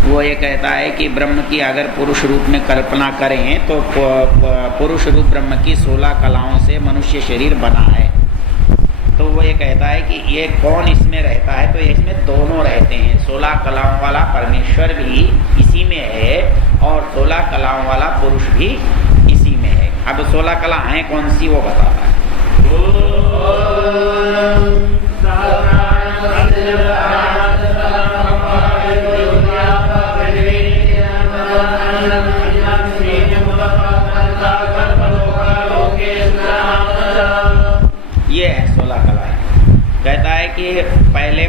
वो ये कहता है कि ब्रह्म की अगर पुरुष रूप में कल्पना करें तो पुरुष रूप ब्रह्म की 16 कलाओं से मनुष्य शरीर बना है। तो वो ये कहता है कि ये कौन इसमें रहता है? तो इसमें दोनों रहते हैं। 16 कलाओं वाला परमेश्वर भी इसी में है और 16 कलाओं वाला पुरुष भी इसी में है। अब 16 कला हैं कौन सी वो बताता है। ये है 16 कलाएं। कहता है कि पहले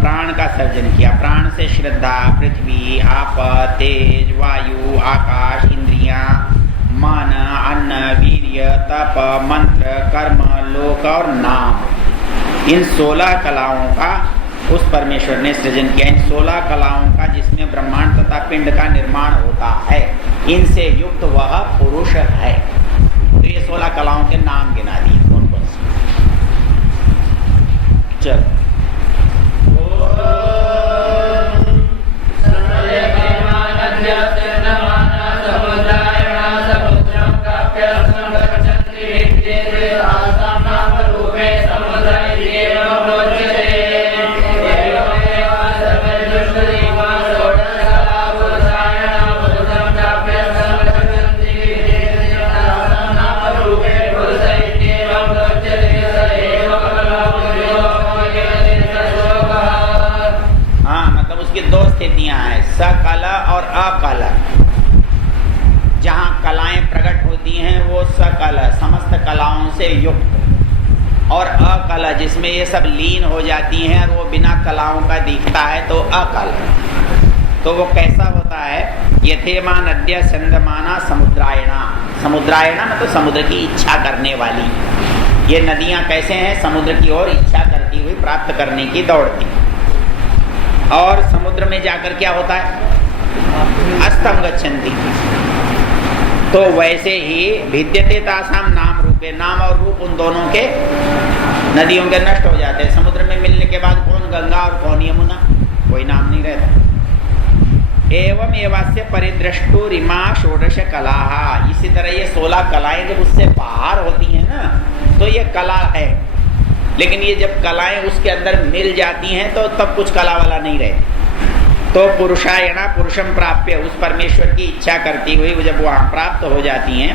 प्राण का सर्जन किया, प्राण से श्रद्धा, पृथ्वी, आप, तेज, वायु, आकाश, इंद्रियां, मन, अन्न, वीर्य, तप, मंत्र, कर्म, लोक और नाम, इन 16 कलाओं का उस परमेश्वर ने सृजन किया। इन 16 कलाओं का जिसमें ब्रह्मांड तथा पिंड का निर्माण होता है, इनसे युक्त वह पुरुष है। तो ये 16 कलाओं के नाम गिना दिए कौन कौन से। चल सकल और अकल। जहाँ कलाएं प्रकट होती हैं वो सकल, समस्त कलाओं से युक्त, और अकल जिसमें ये सब लीन हो जाती हैं और वो बिना कलाओं का दिखता है तो अकल। तो वो कैसा होता है? यथेमा नद्य चंद्रमाना समुद्रायणा। समुद्रायणा मतलब समुद्र की इच्छा करने वाली। ये नदियां कैसे हैं? समुद्र की ओर इच्छा करती हुई प्राप्त करने की दौड़ती। और समुद्र में जाकर क्या होता है? अस्तम गच्छन्ति। तो वैसे ही भिद्यते तासाम नाम रूपे, नाम और रूप उन दोनों के नदियों के नष्ट हो जाते हैं। समुद्र में मिलने के बाद कौन गंगा और कौन यमुना, कोई नाम नहीं रहता। एवं एवास्य परिदृष्टु रिमा षोडश कला। इसी तरह ये 16 कलाएं जब उससे बाहर होती हैं ना, तो ये कला है। लेकिन ये जब कलाएं उसके अंदर मिल जाती हैं तो तब कुछ कला वाला नहीं रहती। तो पुरुषायणा पुरुषम प्राप्य, उस परमेश्वर की इच्छा करती हुई जब वहाँ प्राप्त हो जाती हैं,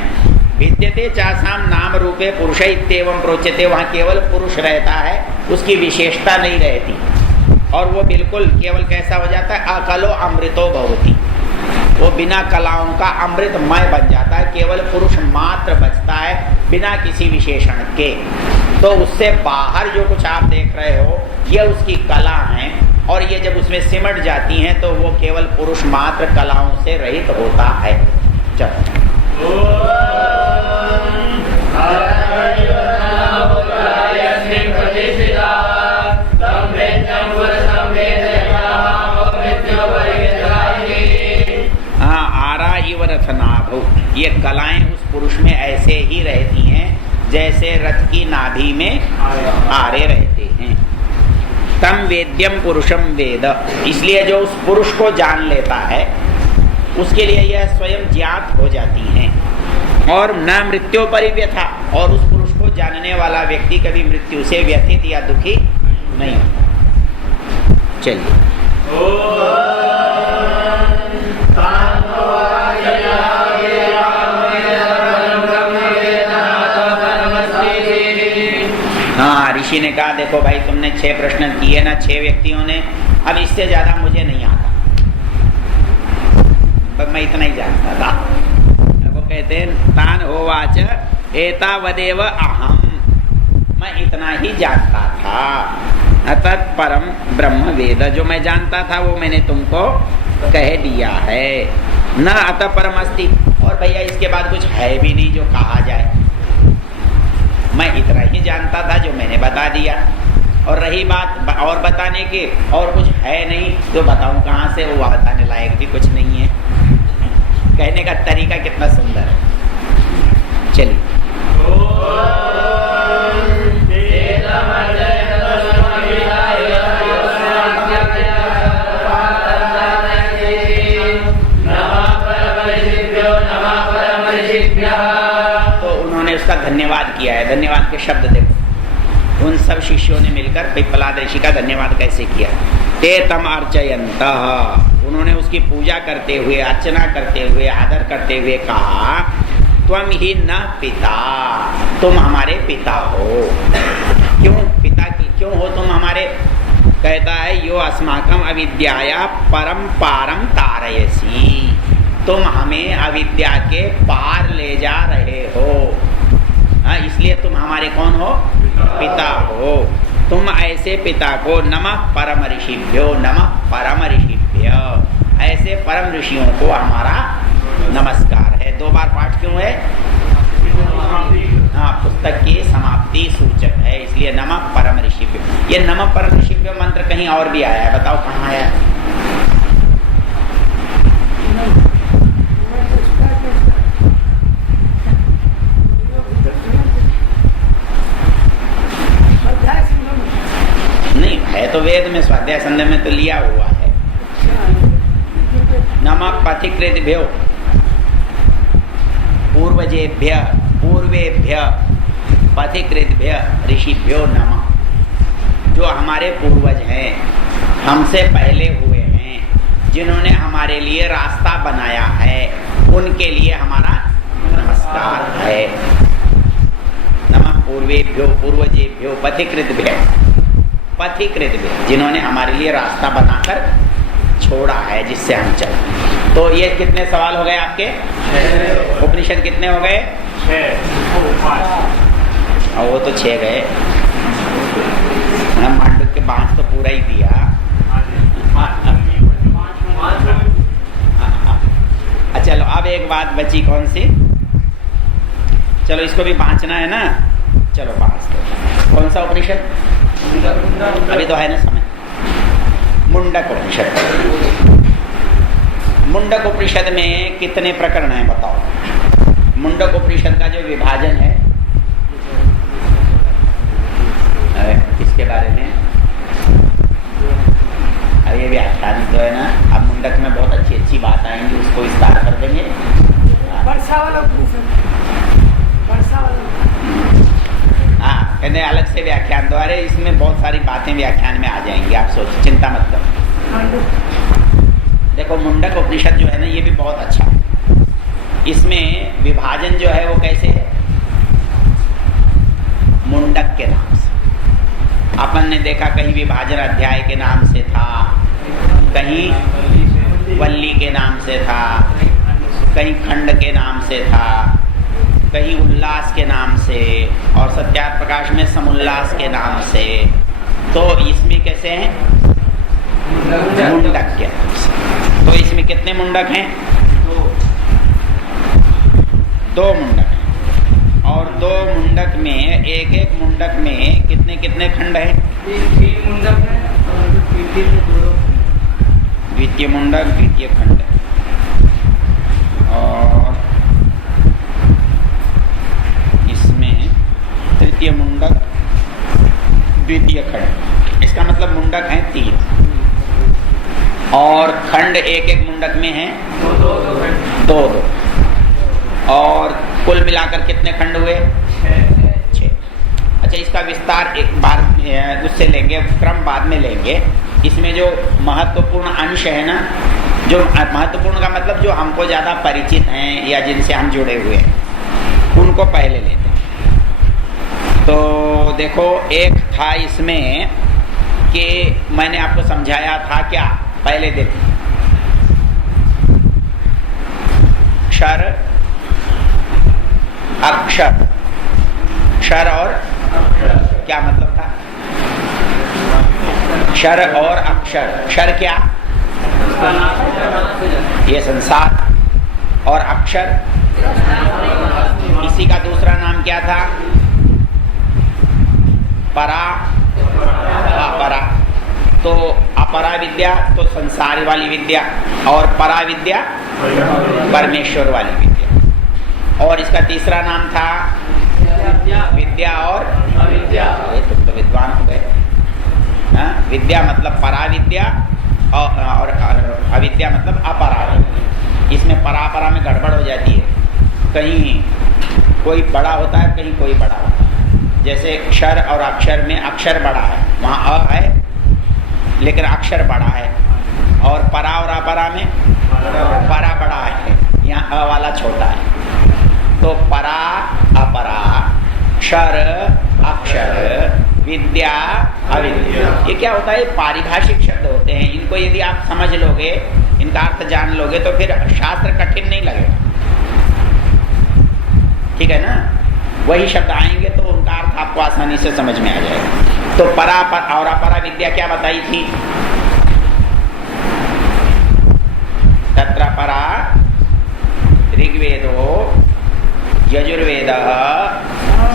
विद्यते चासाम नाम रूपे पुरुष इत्येवं प्रोच्यते, वहाँ केवल पुरुष रहता है, उसकी विशेषता नहीं रहती। और वो बिल्कुल केवल कैसा हो जाता है? अकलो अमृतो भवति, वो बिना कलाओं का अमृतमय बन जाता है, केवल पुरुष मात्र बचता है बिना किसी विशेषण के। तो उससे बाहर जो कुछ आप देख रहे हो ये उसकी कला हैं, और ये जब उसमें सिमट जाती हैं तो वो केवल पुरुष मात्र कलाओं से रहित होता है। चलो ये कलाएं उस पुरुष में ऐसे ही रहती हैं जैसे रथ की नाभि में आरे रहते हैं। तम वेद्यम पुरुषम वेद, इसलिए जो उस पुरुष को जान लेता है उसके लिए यह स्वयं ज्ञात हो जाती हैं। और न मृत्यु परिव्यथा, और उस पुरुष को जानने वाला व्यक्ति कभी मृत्यु से व्यथित या दुखी नहीं होता। चलिए हाँ, ऋषि ने कहा देखो भाई तुमने 6 प्रश्न किए ना 6 व्यक्तियों ने, अब इससे ज्यादा मुझे नहीं आता, पर मैं इतना ही जानता था। वो कहते हैं तान होवाच एतावदेव अहम, मैं इतना ही जानता था। अतः परम ब्रह्म वेद, जो मैं जानता था वो मैंने तुमको कह दिया है। न अतः परम अस्ति, और भैया इसके बाद कुछ है भी नहीं जो कहा जाए, मैं इतना ही जानता था जो मैंने बता दिया। और रही बात और बताने की, और कुछ है नहीं तो बताऊं कहाँ से, वो बताने लायक भी कुछ नहीं है। कहने का तरीका कितना सुंदर है। चलिए उसका धन्यवाद किया है। धन्यवाद के शब्द देखो, उन सब शिष्यों ने मिलकर पिप्पलाद ऋषि का धन्यवाद कैसे किया। ते तम अर्चयन्तः, उन्होंने उसकी पूजा करते हुए, अर्चना करते हुए, आदर करते हुए कहा त्वम ही न पिता, तुम हमारे पिता हो। क्यों पिता की क्यों हो तुम हमारे? कहता है यो अस्माकम अविद्याया परम पारम तारयसी, तुम हमें अविद्या के पार ले जा रहे हो। इसलिए तुम हमारे कौन हो? पिता हो। तुम ऐसे पिता को नमः परम ऋषिभ्यो, नमः परम ऋषिभ्य, ऐसे परम ऋषियों को हमारा नमस्कार है। 2 बार पाठ क्यों है? हाँ, पुस्तक की समाप्ति सूचक है, इसलिए नमः परम ऋषिभ्यो। ये नमः परम ऋषिभ्यो मंत्र कहीं और भी आया है, बताओ कहाँ आया है? तो वेद में स्वाध्याय संध्या में तो लिया हुआ है। नमः पथिकृतभ्यो पूर्वजेभ्य पूर्वेभ्य पथिकृतभ्य ऋषिभ्यो नमः, जो हमारे पूर्वज हैं, हमसे पहले हुए हैं, जिन्होंने हमारे लिए रास्ता बनाया है, उनके लिए हमारा नमस्कार है। नमः पूर्वेभ्यो पूर्वजेभ्यो पथिकृतभ्य, पथिकृतभ्य, जिन्होंने हमारे लिए रास्ता बनाकर छोड़ा है जिससे हम चले। तो ये कितने सवाल हो गए आपके? 6। उपनिषद कितने हो गए? 6। और वो तो 6 गए। हम मांडव के 5 तो पूरा ही दिया। चलो अब एक बात बची, कौन सी? चलो इसको भी बाँचना है ना। चलो 5 तो कौन सा उपनिषद? अभी तो है ना समय। मुंडक उपनिषद। मुंडक उपनिषद में कितने प्रकरण हैं बताओ? मुंडक उपनिषद का जो विभाजन है इसके बारे में अब ये व्याख्यान तो है ना, अब मुंडक में बहुत अच्छी अच्छी बात आएंगी, उसको विस्तार कर देंगे। हाँ, कहते अलग से व्याख्यान द्वारा इसमें बहुत सारी बातें व्याख्यान में आ जाएंगी, आप सोच चिंता मत करो। देखो मुंडक उपनिषद जो है ना ये भी बहुत अच्छा है। इसमें विभाजन जो है वो कैसे है? मुंडक के नाम से। अपन ने देखा कहीं विभाजन अध्याय के नाम से था, कहीं वल्ली के नाम से था, कहीं खंड के नाम से था, कहीं उल्लास के नाम से, और सत्यार्थ प्रकाश में समुल्लास के नाम से। तो इसमें कैसे हैं? मुंडक के नाम से। तो इसमें कितने मुंडक हैं? 2 मुंडक हैं। और 2 मुंडक में एक एक मुंडक में कितने कितने खंड हैं? 3 मुंडक हैं और द्वितीय में 2 द्वितीय मुंडक, द्वितीय खंड और इसमें तृतीय मुंडक, द्वितीय खंड। इसका मतलब मुंडक हैं 3 और खंड एक एक मुंडक में हैं 2। और कुल मिलाकर कितने खंड हुए? 6। अच्छा, इसका विस्तार एक बार उससे लेंगे, क्रम बाद में लेंगे। इसमें जो महत्वपूर्ण अंश है ना, जो महत्वपूर्ण का मतलब जो हमको ज़्यादा परिचित हैं या जिनसे हम जुड़े हुए हैं, उनको पहले लेते हैं। तो देखो एक था इसमें कि मैंने आपको समझाया था क्या पहले दिन, क्षर अक्षर। क्षर और क्या मतलब था? क्षर और अक्षर। क्षर क्या? ये संसार। और अक्षर इसी का दूसरा नाम क्या था? परा, अपरा। तो अपरा विद्या तो संसार वाली विद्या, और परा विद्या परमेश्वर वाली विद्या। और इसका तीसरा नाम था विद्या और अविद्या। तुम तो विद्वान हो गए। विद्या मतलब परा विद्या और अविद्या मतलब अपरा विद्या। इसमें परापरा में गड़बड़ हो जाती है, कहीं कोई बड़ा होता है, कहीं कोई बड़ा होता है। जैसे क्षर और अक्षर में अक्षर बड़ा है, वहाँ अ है लेकिन अक्षर बड़ा है, और परा और अपरा में परा बड़ा है, यहाँ अ वाला छोटा है। तो परा अपरा, क्षर अक्षर, विद्या अविद्या, ये क्या होता है? पारिभाषिक शब्द होते हैं। इनको यदि आप समझ लोगे, इनका अर्थ जान लोगे, तो फिर शास्त्र कठिन नहीं लगेगा। ठीक है ना? वही शब्द आएंगे तो उनका अर्थ आपको आसानी से समझ में आ जाएगा। तो परा और अपरा विद्या क्या बताई थी? तत्र परा ऋग्वेदो यजुर्वेद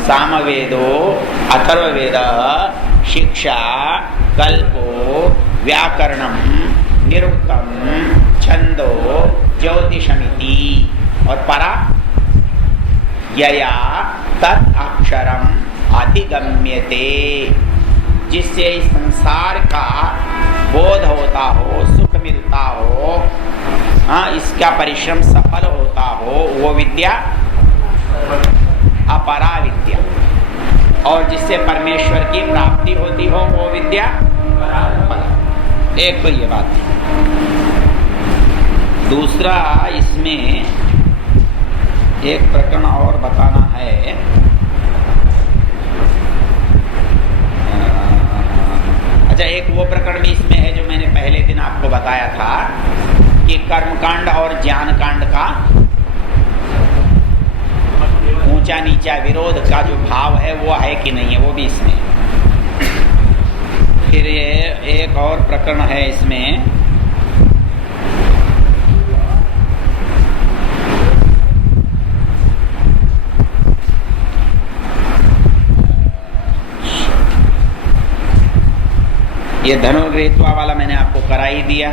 सामवेदो अथर्ववेद शिक्षा कल्पो व्याकरणम निरुक्तम छंदो ज्योतिषमिति। और परा यया तत् अक्षरम अधिगम्यते, जिससे इस संसार का बोध होता हो, सुख मिलता हो, हाँ, इसका परिश्रम सफल होता हो, वो विद्या अपरा विद्या। और जिससे परमेश्वर की प्राप्ति होती हो वो विद्या परा। एक तो ये बात। दूसरा, इसमें एक प्रकरण और बताना है। अच्छा, एक वो प्रकरण भी इसमें है जो मैंने पहले दिन आपको बताया था कि कर्मकांड और ज्ञान कांड का ऊंचा नीचा विरोध का जो भाव है वो है कि नहीं है, वो भी इसमें। फिर ये एक और प्रकरण है इसमें, ये धनुर्गृहीत्वा वाला मैंने आपको करा ही दिया।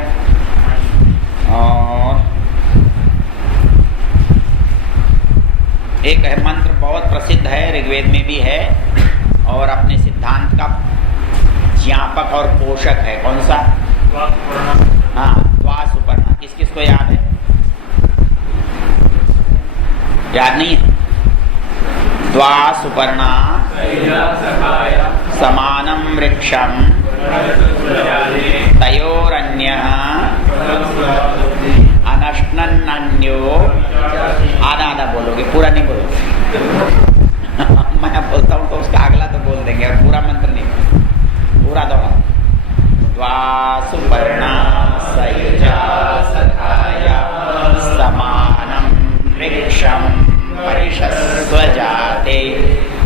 और एक है मंत्र बहुत प्रसिद्ध है, ऋग्वेद में भी है और अपने सिद्धांत का ज्ञापक और पोषक है। कौन सा? हाँ, द्वा सुपर्णा। किस किस को याद है? याद नहीं है? द्वा सुपर्णा समानं वृक्षं तयोरन्यः अनश्नन्न्यो। आधा आधा बोलोगे, पूरा नहीं बोलोगे। मैं बोलता हूँ तो उसका अगला तो बोल देंगे और पूरा मंत्र नहीं, पूरा दोहरा। द्वा सुपर्णा सयुजा सखाया समानं वृक्षं परिषस्व जाते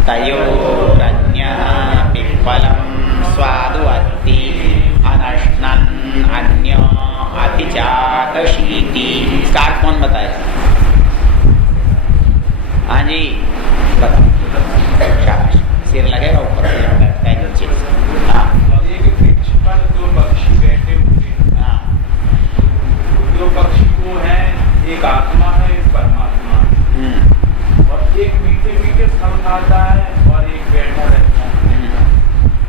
तयोरन्यः पिप्पलं स्वादुवत्ति अनश्नन् अन्यो अतिजातशीति। इसका अर्थ कौन बताए? हाँ जी बताओ। शाबाश, सिर लगेगा ऊपर चीज। हाँ, एक वृक्ष पर दो पक्षी बैठे हुए। हाँ, दो पक्षी को है, एक आत्मा है, एक परमात्मा। और एक मीठे मीठे फल खाता है और एक बैठा रहता है।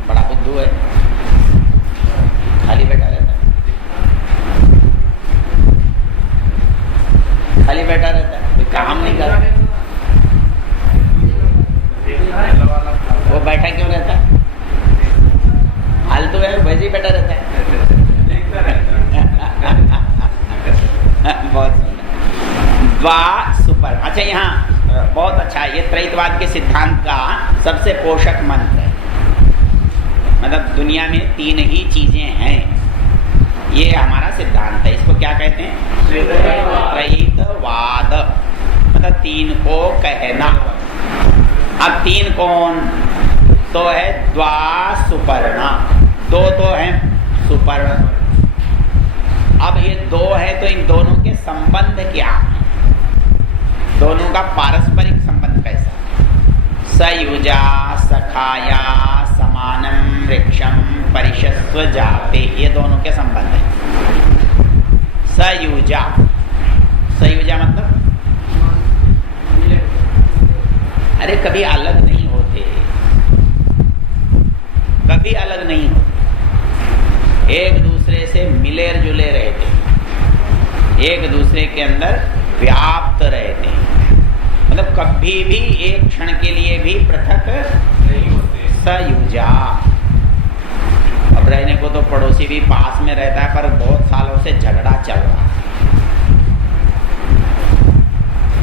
बड़ा बुद्धू है, खाली बैठा रहता है, खाली बैठा रहता है, कोई काम नहीं करता। वो बैठा क्यों रहता है? फालतू है, वैसे ही बैठा रहता है। बहुत सुंदर। द्वा सुपर। अच्छा, यहाँ बहुत अच्छा, ये त्रैतवाद के सिद्धांत का सबसे पोषक मंत्र है। मतलब दुनिया में तीन ही चीजें हैं, ये हमारा सिद्धांत है। इसको क्या कहते हैं? त्रैतवाद। मतलब तीन को कहना। अब तीन कौन? तो है द्वा सुपर्णा, दो तो है सुपर्ण। अब ये दो है तो इन दोनों के संबंध क्या है? दोनों का पारस्परिक संबंध कैसा? सयुजा सखाया समानं वृक्षं परिषस्व जाते, ये दोनों के संबंध है। सयुजा, सयुजा मतलब अरे कभी अलग नहीं होते, कभी अलग नहीं होते, एक दूसरे से मिले जुले रहते, एक दूसरे के अंदर व्याप्त रहते, मतलब कभी भी एक क्षण के लिए भी पृथक नहीं होते। सयुजा। अब रहने को तो पड़ोसी भी पास में रहता है पर बहुत सालों से झगड़ा चल रहा है।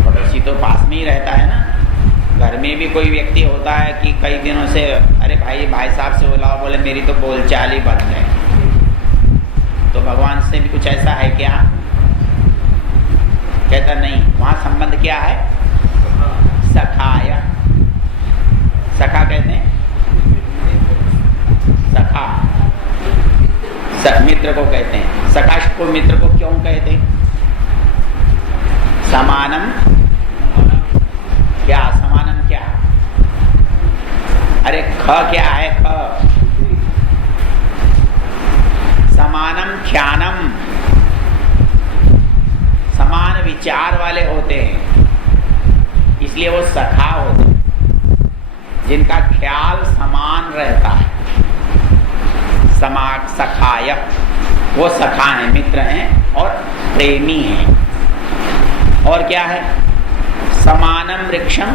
पड़ोसी तो पास में ही रहता है ना। घर में भी कोई व्यक्ति होता है कि कई दिनों से अरे भाई साहब से बुलाओ, बोले मेरी तो बोलचाल ही बंद है। तो भगवान से भी कुछ ऐसा है क्या? कहता नहीं। वहां संबंध क्या है? सखाया। सखा कहते हैं, सखा मित्र को कहते हैं। सखा को मित्र को क्यों कहते हैं? समानम क्या? समानम क्या? अरे ख क्या है? ख समानम ख्यानम, समान विचार वाले होते हैं, इसलिए वो सखा होते हैं, जिनका ख्याल समान रहता है। सखाय, वो सखा हैं, मित्र हैं और प्रेमी हैं। और क्या है? समानम वृक्षम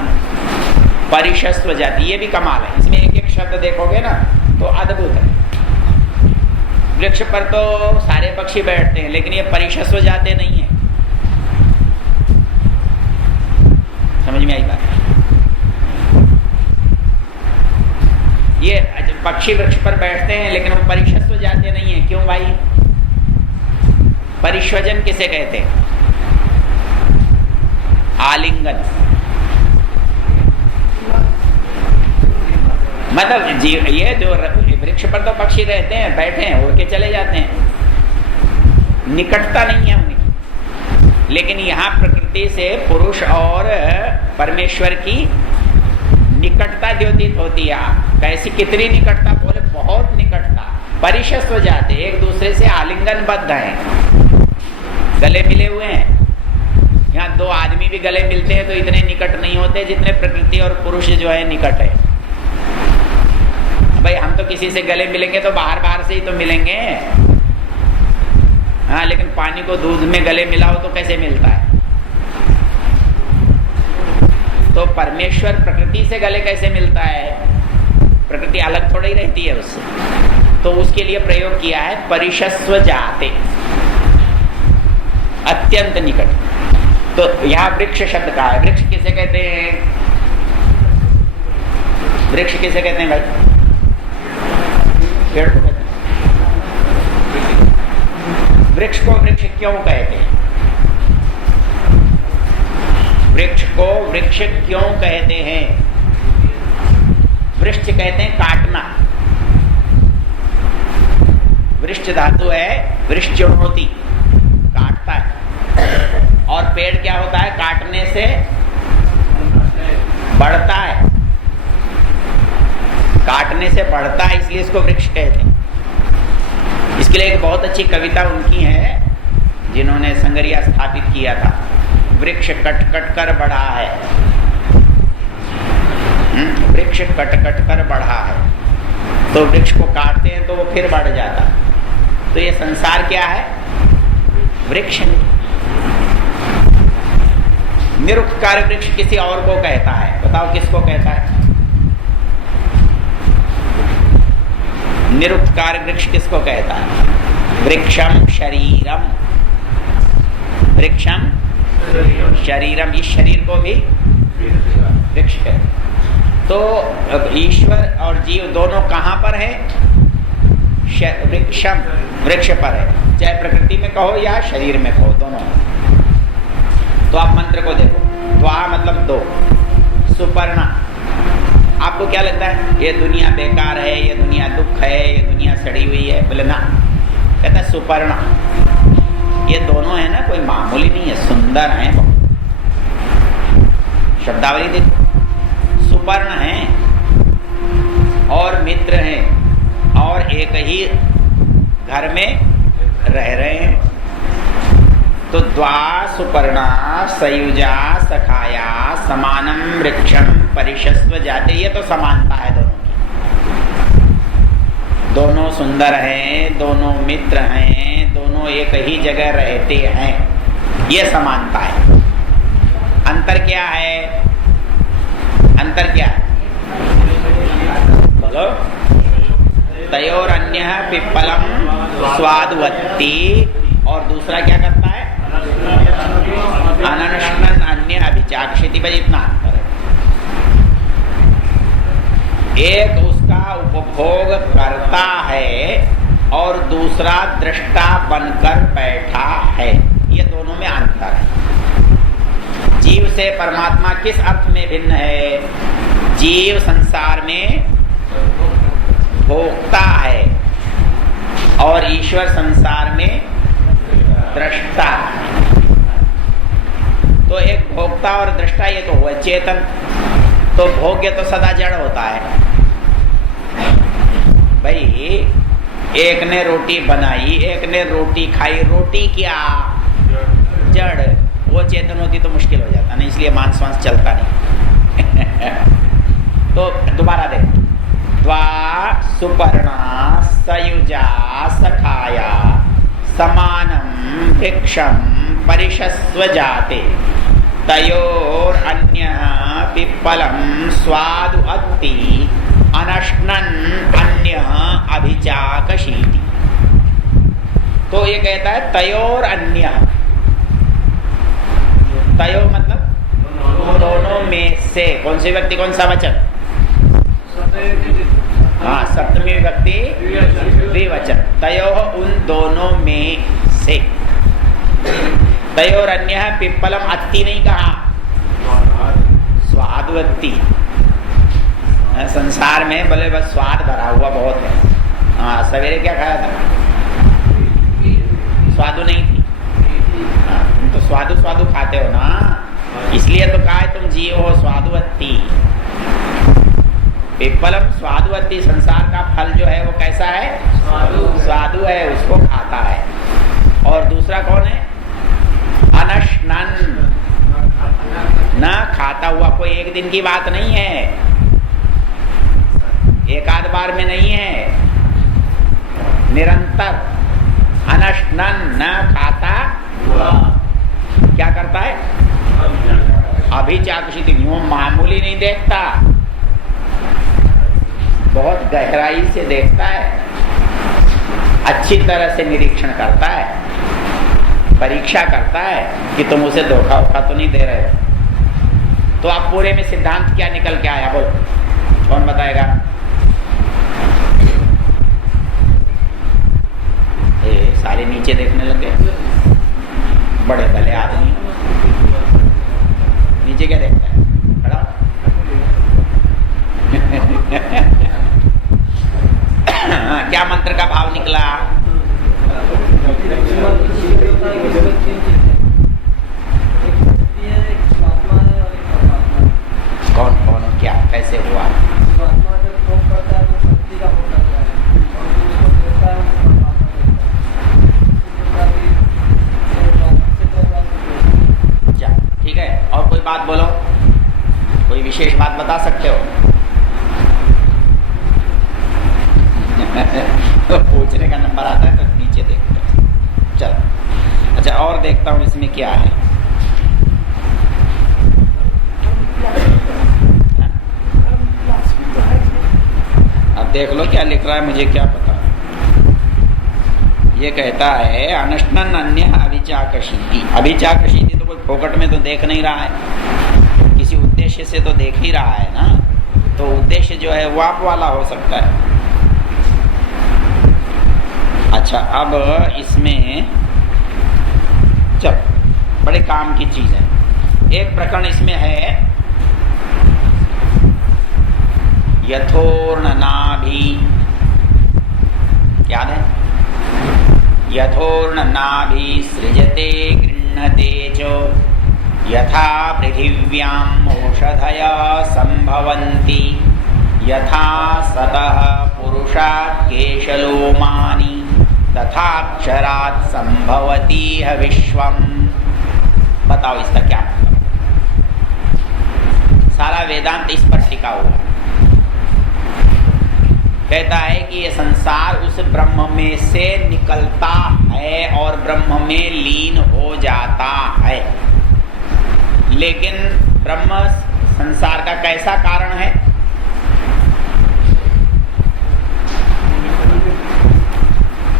परिषस्व जाति। ये भी कमाल है, इसमें एक एक शब्द देखोगे ना तो अद्भुत है। वृक्ष पर तो सारे पक्षी बैठते हैं, लेकिन ये परिषस्व जाते नहीं है। समझ में आई बात? ये पक्षी वृक्ष पर बैठते हैं लेकिन वो परिषस्व जाते नहीं है। क्यों भाई? परिष्वजन किसे कहते हैं? आलिंगन। मतलब ये जो वृक्ष पर तो पक्षी रहते हैं, बैठे हैं, उड़ के चले जाते हैं, निकटता नहीं है उनकी। लेकिन यहाँ प्रकृति से पुरुष और परमेश्वर की निकटता द्योतित होती है। कैसी, कितनी निकटता? बोले बहुत निकटता। परिशस्व जाते, एक दूसरे से आलिंगनबद्ध हैं, गले मिले हुए हैं। यहाँ दो आदमी भी गले मिलते हैं तो इतने निकट नहीं होते जितने प्रकृति और पुरुष जो है निकट है। भाई हम तो किसी से गले मिलेंगे तो बाहर बाहर से ही तो मिलेंगे, हाँ, लेकिन पानी को दूध में गले मिलाओ तो कैसे मिलता है? तो परमेश्वर प्रकृति से गले कैसे मिलता है? प्रकृति अलग थोड़ी रहती है उससे। तो उसके लिए प्रयोग किया है परिशस्व जाते, अत्यंत निकट। तो यहाँ वृक्ष शब्द का है। वृक्ष किसे कहते हैं? वृक्ष किसे कहते हैं भाई? पेड़ को कहते हैं। वृक्ष को वृक्ष क्यों कहते हैं? वृक्ष को वृक्ष क्यों कहते हैं? वृक्ष कहते हैं काटना। वृक्ष धातु है वृक्षोणोति, काटता है। और पेड़ क्या होता है? काटने से बढ़ता है, काटने से बढ़ता है, इसलिए इसको वृक्ष कहते हैं। इसके लिए एक बहुत अच्छी कविता उनकी है जिन्होंने संगरिया स्थापित किया था। वृक्ष कट कट कर बढ़ा है, वृक्ष कट कट कर बढ़ा है। तो वृक्ष को काटते हैं तो वो फिर बढ़ जाता। तो ये संसार क्या है? वृक्ष। निरुक्तकार वृक्ष किसी और को कहता है, बताओ किसको कहता है? निरुक्तकार वृक्ष किसको कहता है? वृक्षम शरीरम, वृक्षम शरीरम, इस शरीर को भी वृक्ष है। तो ईश्वर और जीव दोनों कहाँ पर है? वृक्षम, वृक्ष पर है, चाहे प्रकृति में कहो या शरीर में कहो, दोनों। तो आप मंत्र को देखो, द्वा मतलब दो, सुपर्णा। आपको क्या लगता है? ये दुनिया बेकार है, ये दुनिया दुख है, ये दुनिया सड़ी हुई है? बोले ना, कहता है सुपर्णा। ये दोनों है ना, कोई मामूली नहीं है, सुंदर है बहुत। शब्दावली देखो, सुपर्ण है और मित्र हैं और एक ही घर में रह रहे हैं। तो द्वा सुपर्णा सयुजा सखाया समानम वृक्षम परिशस्व जाते, ये तो समानता है दोनों की। दोनों सुंदर हैं, दोनों मित्र हैं, दोनों एक ही जगह रहते हैं, ये समानता है। अंतर क्या है? अंतर क्या है? बोलो। तयोर अन्य पिप्पलम स्वादवत्ती, और दूसरा क्या करता है? अननश्नन अन्य अभिचाक्षिति। भाई इतना अंतर है। एक उसका उपभोग करता है और दूसरा दृष्टा बनकर बैठा है, ये दोनों में अंतर है। जीव से परमात्मा किस अर्थ में भिन्न है? जीव संसार में भोगता है और ईश्वर संसार में दृष्टा है। तो एक भोक्ता और दृष्टा, ये तो हुआ चेतन। तो भोग्य तो सदा जड़ होता है। भाई एक ने रोटी बनाई, एक ने रोटी खाई, रोटी क्या? जड़। वो चेतन होती तो मुश्किल हो जाता ना, इसलिए मांस वांस चलता नहीं। तो दोबारा देखो, द्वा सुपर्णा सयुजा सखाया समानम वृक्षम परिशस्व जाते तयोर अन्य पिप्पलम स्वादु अत्ति अनश्नन अन्य अभिचाकशीति। तो ये कहता है तयोर अन्य, तयो मतलब दोनों में से। कौन सी व्यक्ति, कौन सा वचन? हाँ, सप्तमी विभक्ति द्विवचन। तयो उन दोनों में से। तयोर अन्य पिप्पलम, अत्ति नहीं कहा, स्वादवत्ती। संसार में बोले बस स्वाद भरा हुआ बहुत है। हाँ, सवेरे क्या खाया था? स्वादु नहीं थी। हाँ, तुम तो स्वादु स्वादु खाते हो ना, इसलिए तो कहा है तुम जीव हो स्वादुवत्ती। पिप्पलम स्वादुवत्ती, संसार का फल जो है वो कैसा है? स्वादु है, उसको खाता है। और दूसरा कौन है? अनश्नन, न खाता हुआ। कोई एक दिन की बात नहीं है, एक आध बार में नहीं है, निरंतर। अनश्नन, न खाता क्या करता है? अभिचाक्षिति, यूं मामूली नहीं देखता, बहुत गहराई से देखता है, अच्छी तरह से निरीक्षण करता है, परीक्षा करता है कि तुम उसे धोखा वोखा तो नहीं दे रहे हो। तो आप पूरे में सिद्धांत क्या निकल के आया? बोलो, कौन बताएगा? सारे नीचे देखने लगे, बड़े भले आदमी। नीचे क्या देखता है? खड़ा क्या मंत्र का भाव निकला? कौन कौन क्या कैसे हुआ? ठीक है, और कोई बात बोलो, कोई विशेष बात बता सकते हो? पूछने का नंबर आता है तो नीचे देखते हैं। चलो, अच्छा और देखता हूँ इसमें क्या है। अब देख लो क्या लिख रहा है, मुझे क्या पता। ये कहता है अनश्नन अन्य अभिचाकशीति। अभिचाकशीति तो कोई फोकट में तो देख नहीं रहा है, किसी उद्देश्य से तो देख ही रहा है ना। तो उद्देश्य जो है वो आप वाला हो सकता है। अच्छा, अब इसमें चल बड़े काम की चीज है। एक प्रकरण इसमें है, यथोर्णनाभि, याद है? यथोर्णनाभि सृजते गृह्णते च यथा पृथिव्याम् औषधयः संभवन्ति यथा सतः पुरुषात् केशलोमानि तथाक्षरात् संभवति है विश्वम। बताओ इसका क्या मतलब? सारा वेदांत इस पर टिका हुआ। कहता है कि ये संसार उस ब्रह्म में से निकलता है और ब्रह्म में लीन हो जाता है। लेकिन ब्रह्म संसार का कैसा कारण है?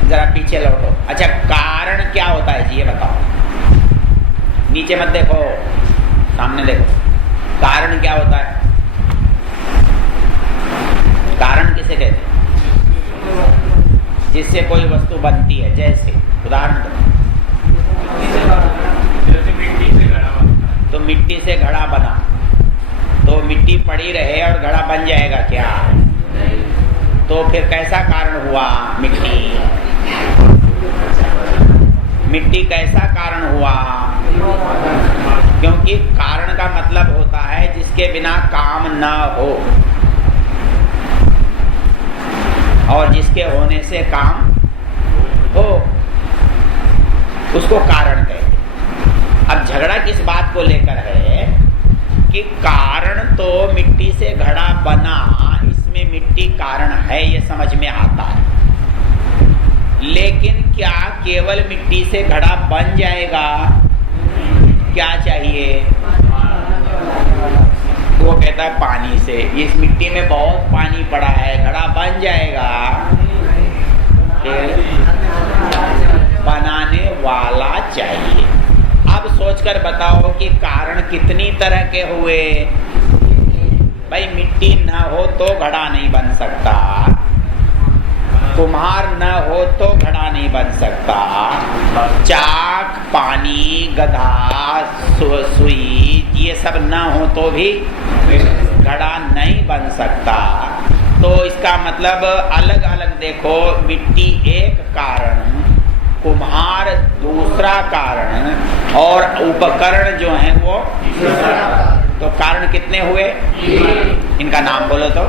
जरा पीछे लौटो। अच्छा, कारण क्या होता है जी, ये बताओ। नीचे मत देखो, सामने देखो। कारण क्या होता है? कारण किसे कहते हैं? जिससे कोई वस्तु बनती है। जैसे उदाहरण दो। तो मिट्टी से घड़ा बना, तो मिट्टी पड़ी रहे और घड़ा बन जाएगा क्या? तो फिर कैसा कारण हुआ? मिट्टी कैसा कारण हुआ? क्योंकि कारण का मतलब होता है जिसके बिना काम न हो और जिसके होने से काम हो, उसको कारण कहते हैं। अब झगड़ा किस बात को लेकर है कि कारण तो मिट्टी से घड़ा बना, इसमें मिट्टी कारण है, ये समझ में आता है। लेकिन क्या केवल मिट्टी से घड़ा बन जाएगा? क्या चाहिए? वो कहता है पानी से। इस मिट्टी में बहुत पानी पड़ा है, घड़ा बन जाएगा? बनाने वाला चाहिए। अब सोचकर बताओ कि कारण कितनी तरह के हुए? भाई मिट्टी न हो तो घड़ा नहीं बन सकता, कुम्हार न हो तो घड़ा नहीं बन सकता, चाक, पानी, गधा, सुई ये सब न हो तो भी घड़ा नहीं बन सकता। तो इसका मतलब अलग अलग देखो, मिट्टी एक कारण, कुम्हार दूसरा कारण और उपकरण जो है वो तो कारण कितने हुए? इनका नाम बोलो तो।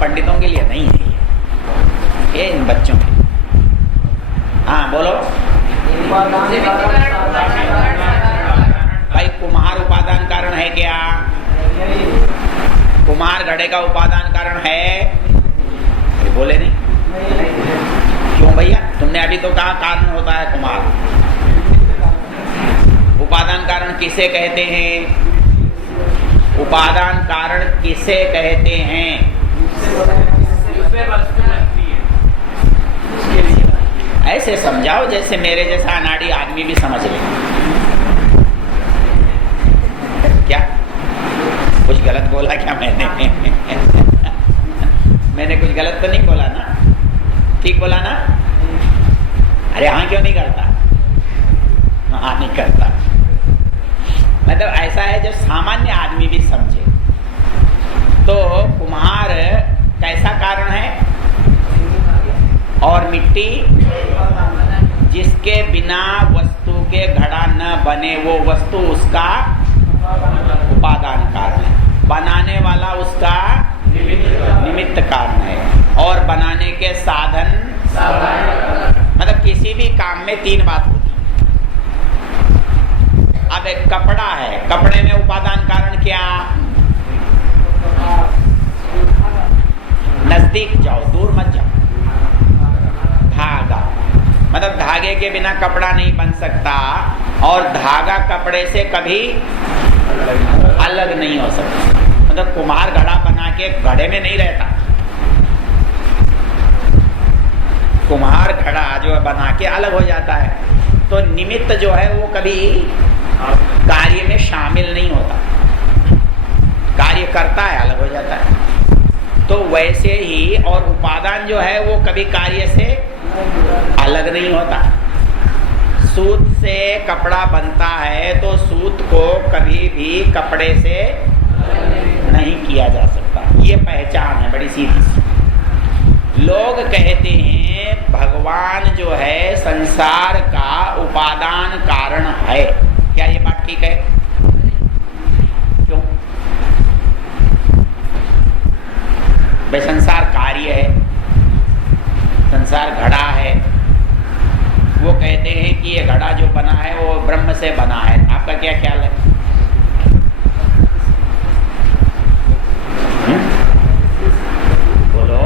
पंडितों के लिए नहीं है। ये इन बच्चों के। हाँ बोलो भाई, कुम्हार उपादान कारण है क्या? कुम्हार घड़े का उपादान कारण है? बोले नहीं। क्यों भैया? तुमने अभी तो कहा कारण होता है कुम्हार। उपादान कारण किसे कहते हैं? उपादान कारण किसे कहते हैं? ऐसे समझाओ जैसे मेरे जैसा अनाड़ी आदमी भी समझ ले। क्या कुछ गलत बोला क्या मैंने? मैंने कुछ गलत तो नहीं बोला ना? ठीक बोला ना? अरे हाँ क्यों नहीं करता? हाँ नहीं करता। मतलब ऐसा है जो सामान्य आदमी भी समझे। तो कुम्हार कैसा कारण है? और मिट्टी जिसके बिना वस्तु के घड़ा न बने, वो वस्तु उसका उपादान कारण है। बनाने वाला उसका निमित्त कारण है। और बनाने के साधन, मतलब किसी भी काम में तीन बात होती है। अब एक कपड़ा है, कपड़े में उपादान कारण क्या? नजदीक जाओ, दूर मत जाओ। धागा, मतलब धागे के बिना कपड़ा नहीं बन सकता, और धागा कपड़े से कभी अलग नहीं हो सकता। मतलब कुम्हार घड़ा बना के घड़े में नहीं रहता। कुम्हार घड़ा जो बना के अलग हो जाता है। तो निमित्त जो है वो कभी कार्य में शामिल नहीं होता, कार्य करता है, अलग हो जाता है। तो वैसे ही और उपादान जो है वो कभी कार्य से अलग नहीं होता। सूत से कपड़ा बनता है तो सूत को कभी भी कपड़े से नहीं किया जा सकता। ये पहचान है बड़ी सीधी। लोग कहते हैं भगवान जो है संसार का उपादान कारण है। क्या ये बात ठीक है? क्यों? भाई संसार कार्य है, संसार घड़ा है। वो कहते हैं कि ये घड़ा जो बना है वो ब्रह्म से बना है। आपका क्या ख्याल है? बोलो।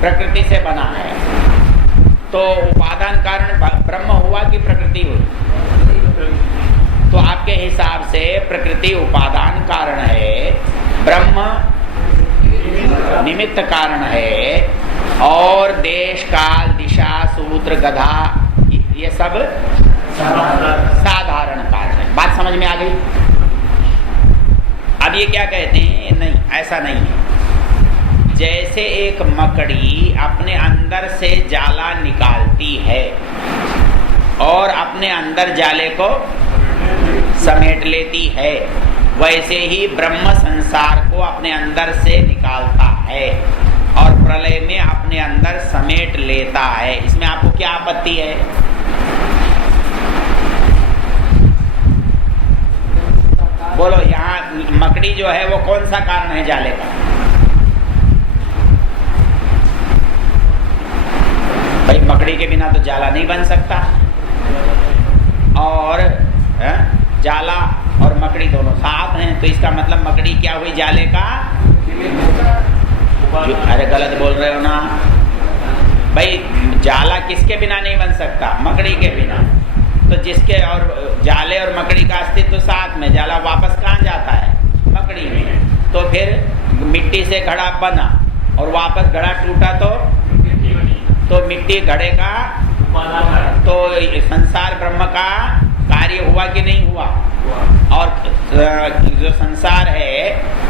प्रकृति से बना है। तो उपादान कारण ब्रह्म हुआ कि प्रकृति हुई? तो आपके हिसाब से प्रकृति उपादान कारण है, ब्रह्म निमित्त कारण है, और देश काल दिशा सूत्र गधा ये सब साधारण कारण है। बात समझ में आ गई? अब ये क्या कहते हैं? नहीं, ऐसा नहीं है। जैसे एक मकड़ी अपने अंदर से जाला निकालती है और अपने अंदर जाले को समेट लेती है, वैसे ही ब्रह्म संसार को अपने अंदर से निकालता है और प्रलय में अपने अंदर समेट लेता है। इसमें आपको क्या आपत्ति है? बोलो। यहाँ मकड़ी जो है वो कौन सा कारण है जाले का? भाई मकड़ी के बिना तो जाला नहीं बन सकता। और जाला और मकड़ी दोनों साथ हैं, तो इसका मतलब मकड़ी क्या हुई? जाले का। अरे गलत बोल रहे हो ना भाई। जाला किसके बिना नहीं बन सकता? मकड़ी के बिना। तो जिसके और जाले और मकड़ी का अस्तित्व साथ में, जाला वापस कहाँ जाता है? मकड़ी में। तो फिर मिट्टी से घड़ा बना और वापस घड़ा टूटा तो मिट्टी घड़े का, तो संसार ब्रह्म का कार्य हुआ कि नहीं हुआ? और जो संसार है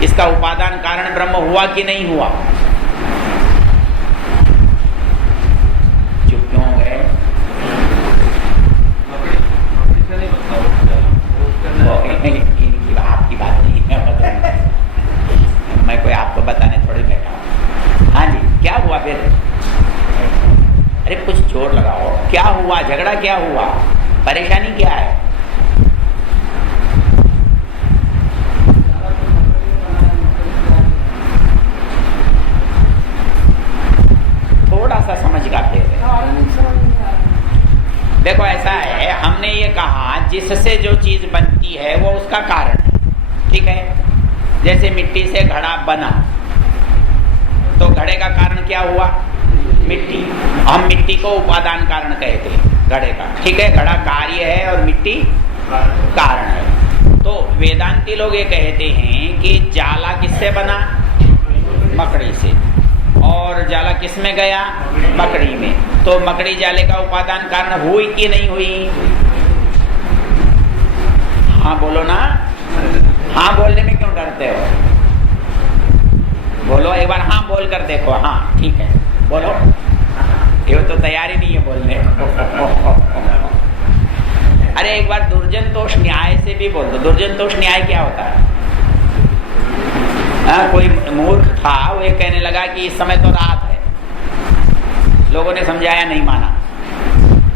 इसका उपादान कारण ब्रह्म हुआ कि नहीं हुआ? चुप क्यों हो गए? आपकी बात नहीं है, मैं कोई आपको बताने थोड़ी बैठा। हाँ जी, क्या हुआ फिर? अरे कुछ जोर लगाओ। क्या हुआ? झगड़ा क्या हुआ? परेशानी क्या है? देखो ऐसा है, हमने ये कहा जिससे जो चीज बनती है वो उसका कारण है, ठीक है। जैसे मिट्टी से घड़ा बना, तो घड़े का कारण क्या हुआ? मिट्टी। हम मिट्टी को उपादान कारण कहते हैं घड़े का, ठीक है। घड़ा कार्य है और मिट्टी कारण है। तो वेदांती लोग ये कहते हैं कि जाला किससे बना? मकड़ी से। और जाला किस में गया? मकड़ी में। तो मकड़ी जाले का उपादान कारण हुई कि नहीं हुई? हाँ बोलो ना, हाँ बोलने में क्यों डरते हो? बोलो एक बार, हाँ बोल कर देखो। हाँ ठीक है, बोलो। ये तो तैयारी नहीं है बोलने को। अरे एक बार दुर्जन तोष न्याय से भी बोल दो। दुर्जन तोष न्याय क्या होता है? कोई मूर्ख था, वो ये कहने लगा कि इस समय तो रात है। लोगों ने समझाया, नहीं माना।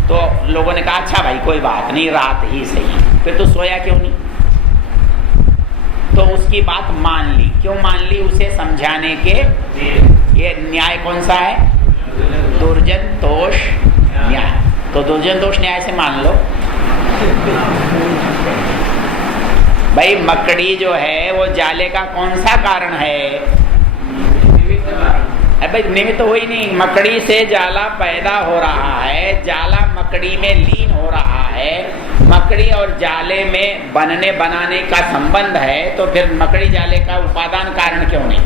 तो लोगों ने कहा अच्छा भाई कोई बात नहीं, रात ही सही। फिर तो सोया क्यों नहीं? तो उसकी बात मान ली। क्यों मान ली? उसे समझाने के। ये न्याय कौन सा है? दुर्जन तोष न्याय। तो दुर्जन तोष न्याय से मान लो भाई, मकड़ी जो है वो जाले का कौन सा कारण है? अरे भाई निमित्त हो ही नहीं। मकड़ी से जाला पैदा हो रहा है, जाला मकड़ी में लीन हो रहा है, मकड़ी और जाले में बनने बनाने का संबंध है। तो फिर मकड़ी जाले का उपादान कारण क्यों नहीं?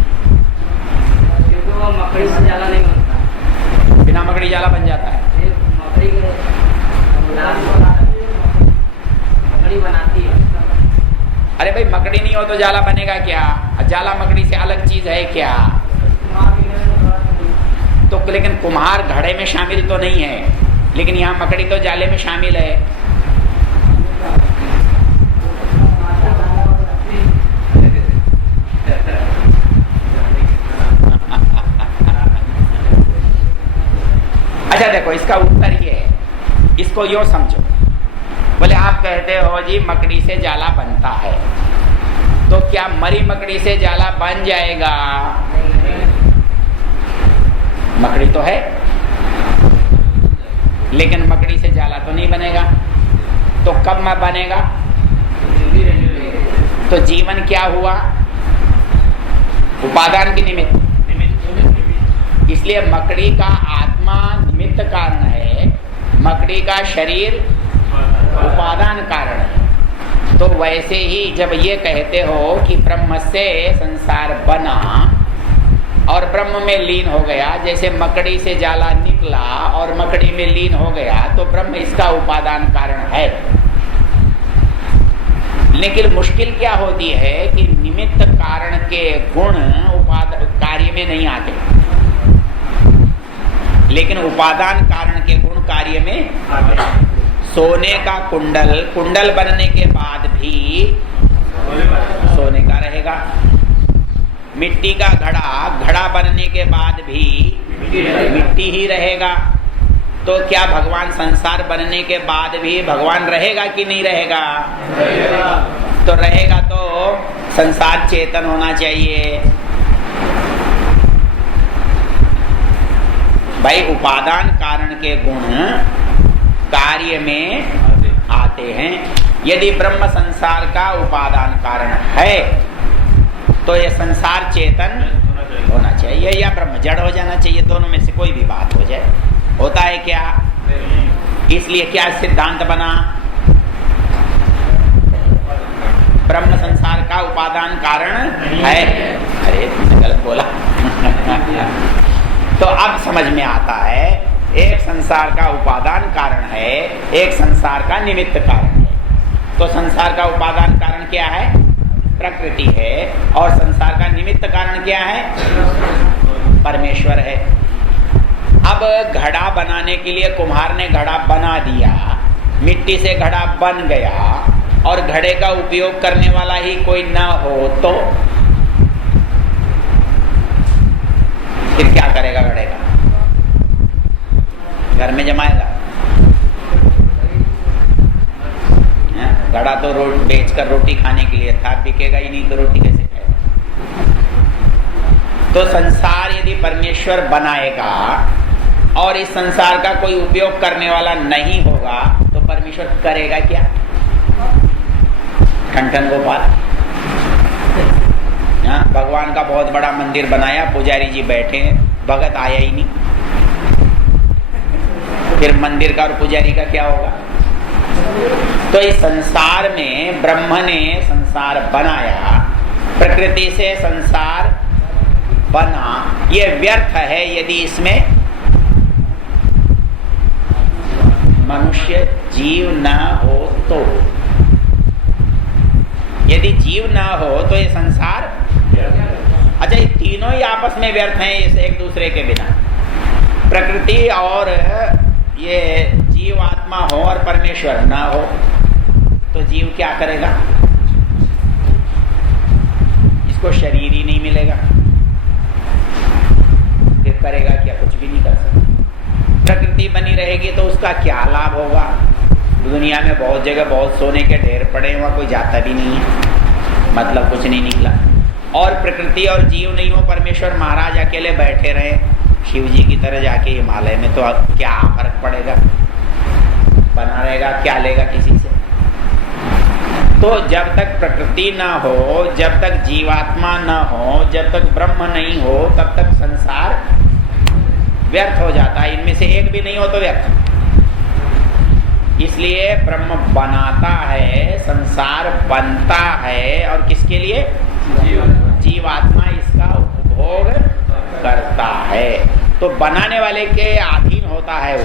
क्योंकि वो मकड़ी से जाला नहीं बनता, बिना मकड़ी जाला बन जाता है। मकड़ी बनाती है। अरे भाई मकड़ी नहीं हो तो जाला बनेगा क्या? जाला मकड़ी से अलग चीज है क्या? तो लेकिन कुम्हार घड़े में शामिल तो नहीं है, लेकिन यहाँ मकड़ी तो जाले में शामिल है। अच्छा देखो, इसका उत्तर ये है, इसको यो समझो। बोले आप कहते हो जी मकड़ी से जाला बनता है, तो क्या मरी मकड़ी से जाला बन जाएगा? मकड़ी तो है, लेकिन मकड़ी से जाला तो नहीं बनेगा। तो कब में बनेगा? तो जीवन क्या हुआ? उपादान की निमित्त। इसलिए मकड़ी का आत्मा निमित्त कारण है, मकड़ी का शरीर उपादान कारण है। तो वैसे ही जब ये कहते हो कि ब्रह्म से संसार बना और ब्रह्म में लीन हो गया, जैसे मकड़ी से जाला निकला और मकड़ी में लीन हो गया, तो ब्रह्म इसका उपादान कारण है। लेकिन मुश्किल क्या होती है कि निमित्त कारण के गुण कार्य में नहीं आते, लेकिन उपादान कारण के गुण कार्य में आते। सोने का कुंडल बनने के बाद भी सोने का रहेगा। मिट्टी का घड़ा बनने के बाद भी मिट्टी ही रहेगा। तो क्या भगवान संसार बनने के बाद भी भगवान रहेगा कि नहीं रहेगा? तो रहेगा तो संसार चेतन होना चाहिए। भाई उपादान कारण के गुण कार्य में आते हैं। यदि ब्रह्म संसार का उपादान कारण है तो यह संसार चेतन होना चाहिए या ब्रह्म जड़ हो जाना चाहिए। दोनों में से कोई भी बात हो जाए। होता है क्या? इसलिए क्या सिद्धांत बना? ब्रह्म संसार का उपादान कारण है। अरे तुमने गलत बोला। तो अब समझ में आता है, एक संसार का उपादान कारण है, एक संसार का निमित्त कारण है। तो संसार का उपादान कारण क्या है? प्रकृति है। और संसार का निमित्त कारण क्या है? परमेश्वर है। अब घड़ा बनाने के लिए कुम्हार ने घड़ा बना दिया, मिट्टी से घड़ा बन गया, और घड़े का उपयोग करने वाला ही कोई ना हो तो फिर क्या करेगा? घड़े का घर में जमाएगा? घड़ा तो बेचकर रोटी खाने के लिए था, बिकेगा ही नहीं तो रोटी कैसे खाएगा? तो संसार यदि परमेश्वर बनाएगा और इस संसार का कोई उपयोग करने वाला नहीं होगा तो परमेश्वर करेगा क्या? ठन गोपाल, भगवान का बहुत बड़ा मंदिर बनाया, पुजारी जी बैठे हैं, भगत आया ही नहीं, फिर मंदिर का और पुजारी का क्या होगा? तो इस संसार में ब्रह्म ने संसार बनाया, प्रकृति से संसार बना, ये व्यर्थ है यदि इसमें मनुष्य जीव न हो तो। यदि जीव न हो तो ये संसार, अच्छा ये तीनों ही आपस में व्यर्थ हैं एक दूसरे के बिना। प्रकृति और ये जीव आत्मा हो और परमेश्वर न हो तो जीव क्या करेगा? इसको शरीर ही नहीं मिलेगा, फिर करेगा क्या? कुछ भी नहीं कर सकता। प्रकृति बनी रहेगी तो उसका क्या लाभ होगा? दुनिया में बहुत जगह बहुत सोने के ढेर पड़े, वहां कोई जाता भी नहीं है, मतलब कुछ नहीं निकला। और प्रकृति और जीव नहीं हो, परमेश्वर महाराज अकेले बैठे रहे शिव जी की तरह जाके हिमालय में, तो अब क्या फर्क पड़ेगा? बना रहेगा, क्या लेगा किसी से? तो जब तक प्रकृति न हो, जब तक जीवात्मा न हो, जब तक ब्रह्म नहीं हो, तब तक संसार व्यर्थ हो जाता है। इनमें से एक भी नहीं हो तो व्यर्थ। इसलिए ब्रह्म बनाता है, संसार बनता है, और किसके लिए? जीवात्मा इसका उपभोग करता है। तो बनाने वाले के अधीन होता है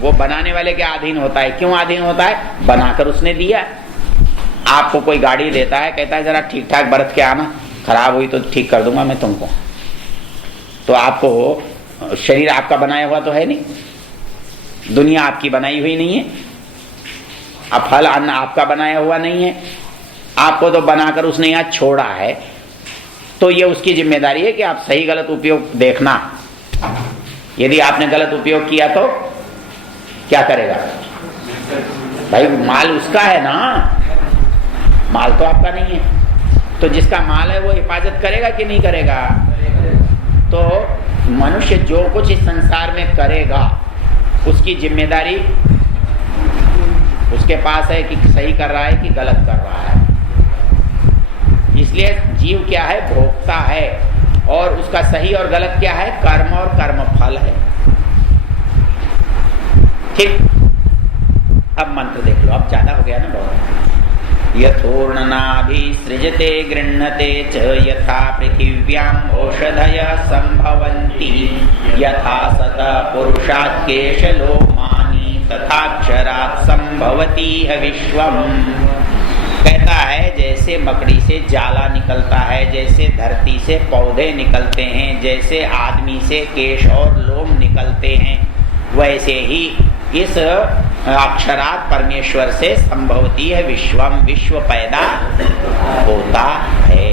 वो बनाने वाले के अधीन होता है। क्यों अधीन होता है? बनाकर उसने दिया। आपको कोई गाड़ी देता है, कहता है जरा ठीक ठाक बरत के आना, खराब हुई तो ठीक कर दूंगा मैं तुमको। तो आपको शरीर आपका बनाया हुआ तो है नहीं, दुनिया आपकी बनाई हुई नहीं है, अब फल अन्न आपका बनाया हुआ नहीं है, आपको तो बनाकर उसने यहाँ छोड़ा है। तो ये उसकी जिम्मेदारी है कि आप सही गलत उपयोग देखना। यदि आपने गलत उपयोग किया तो क्या करेगा? भाई माल उसका है ना, माल तो आपका नहीं है। तो जिसका माल है वो हिफाजत करेगा कि नहीं करेगा? तो मनुष्य जो कुछ इस संसार में करेगा उसकी जिम्मेदारी उसके पास है कि सही कर रहा है कि गलत कर रहा है। इसलिए जीव क्या है? भोक्ता है, और उसका सही और गलत क्या है? कर्म और कर्म फल है। ठीक, अब मंत्र देख लो, अब ज्यादा हो गया ना बहुत। यथोर्णनाभिसृजते गृह्णते च यथा पृथिव्याम् ओषधयः संभवन्ति यथा सतः पुरुषात् केशलोमानि तथाक्षरात् संभवति विश्वम्। कहता है जैसे मकड़ी से जाला निकलता है, जैसे धरती से पौधे निकलते हैं, जैसे आदमी से केश और लोम निकलते हैं, वैसे ही इस अक्षरात परमेश्वर से संभवती है विश्वम, विश्व पैदा होता है।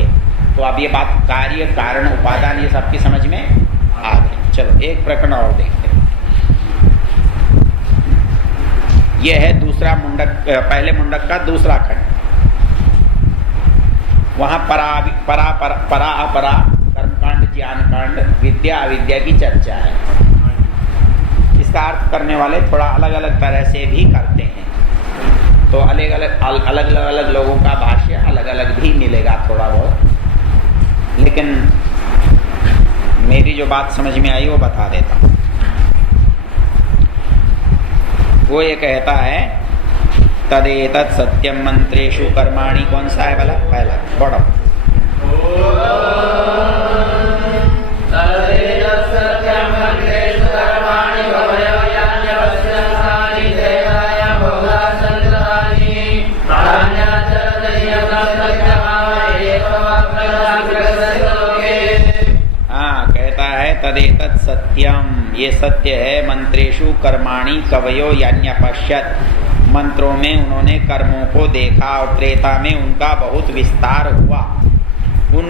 तो अब ये बात कार्य कारण उपादान ये सबकी समझ में आ गई। चलो एक प्रकरण और देखते हैं। यह है दूसरा मुंडक, पहले मुंडक का दूसरा खंड। वहां परा अपरा कर्मकांड, ज्ञान कांड, विद्या अविद्या की चर्चा है। इसका अर्थ करने वाले थोड़ा अलग अलग तरह से भी करते हैं, तो अलग अलग लोगों का भाष्य अलग अलग भी मिलेगा थोड़ा बहुत, लेकिन मेरी जो बात समझ में आई वो बता देता हूँ। वो ये कहता है तदेतत् सत्यम मंत्रेषु कर्माणि, कौन सा है भला? पहला पढ़ो। हाँ, कहता है तदेतत् सत्यम, ये सत्य है। मंत्रेषु कर्माणि कवयो यान्यपश्यत्, मंत्रों में उन्होंने कर्मों को देखा और त्रेता में उनका बहुत विस्तार हुआ। उन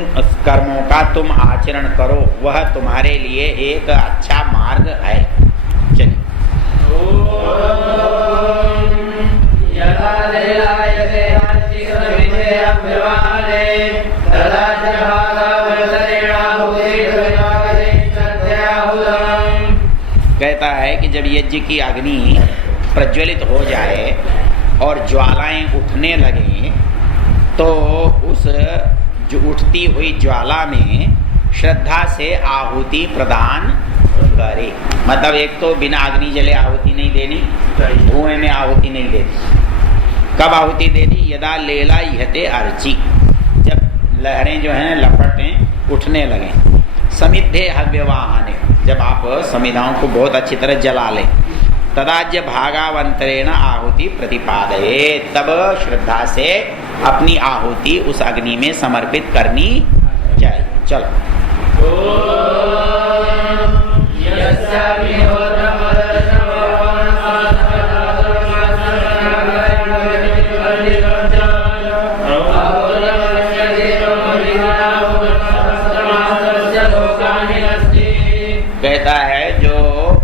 कर्मों का तुम आचरण करो, वह तुम्हारे लिए एक अच्छा मार्ग है। चलिए। जब यज्ञ की अग्नि प्रज्वलित हो जाए और ज्वालाएं उठने लगें तो उस जो उठती हुई ज्वाला में श्रद्धा से आहुति प्रदान करे। मतलब एक तो बिना अग्नि जले आहुति नहीं देनी, धुएं में आहुति नहीं देनी। कब आहुति देनी? यदा लेला यहते अर्ची, जब लहरें जो हैं लपटें उठने लगें। समिद्धे हव्यवाहने, जब आप समिधाओं को बहुत अच्छी तरह जला लें। तदाज्य भागावंतरेण आहुति प्रतिपादये, तब श्रद्धा से अपनी आहुति उस अग्नि में समर्पित करनी चाहिए। चलो। कहता है जो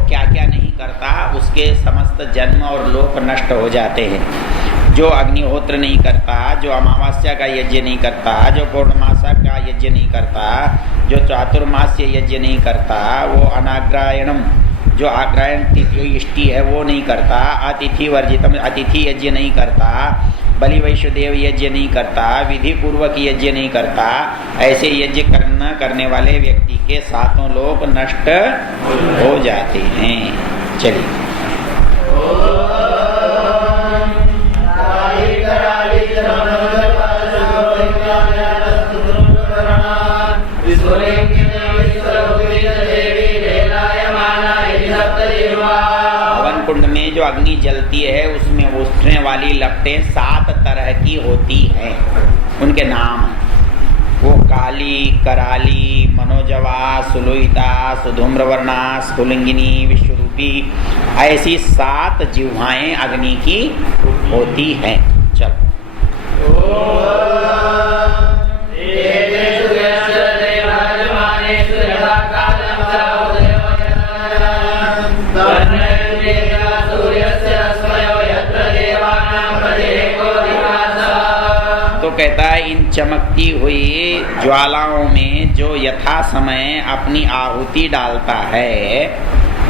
क्या क्या नहीं करता उसके समस्त जन्म और लोक नष्ट हो जाते हैं। जो अग्निहोत्र नहीं करता, जो अमावस्या का यज्ञ नहीं करता, जो पौर्णमासा का यज्ञ नहीं करता, जो चातुर्मास्य यज्ञ नहीं करता, वो अनाग्रायणम जो आग्रायण तिथि इष्टि है वो नहीं करता, अतिथि वर्जितम अतिथि यज्ञ नहीं करता, बलि वैश्वदेव यज्ञ नहीं करता, विधि पूर्वक यज्ञ नहीं करता, ऐसे यज्ञ करने वाले व्यक्ति के सातों लोक नष्ट हो जाते हैं। चलिए। हवन कुंड में जो अग्नि जलती है उसमें उठने वाली लपटें 7 तरह की होती हैं। उनके नाम वो काली, कराली, मनोजवा, सुलोहिता, सुधूम्रवर्णा, स्फुलिंगिनी, विश्वरूपी, ऐसी 7 जिह्वाएं अग्नि की होती हैं। चलो। तो कहता है इन चमकती हुई ज्वालाओं में जो यथा समय अपनी आहुति डालता है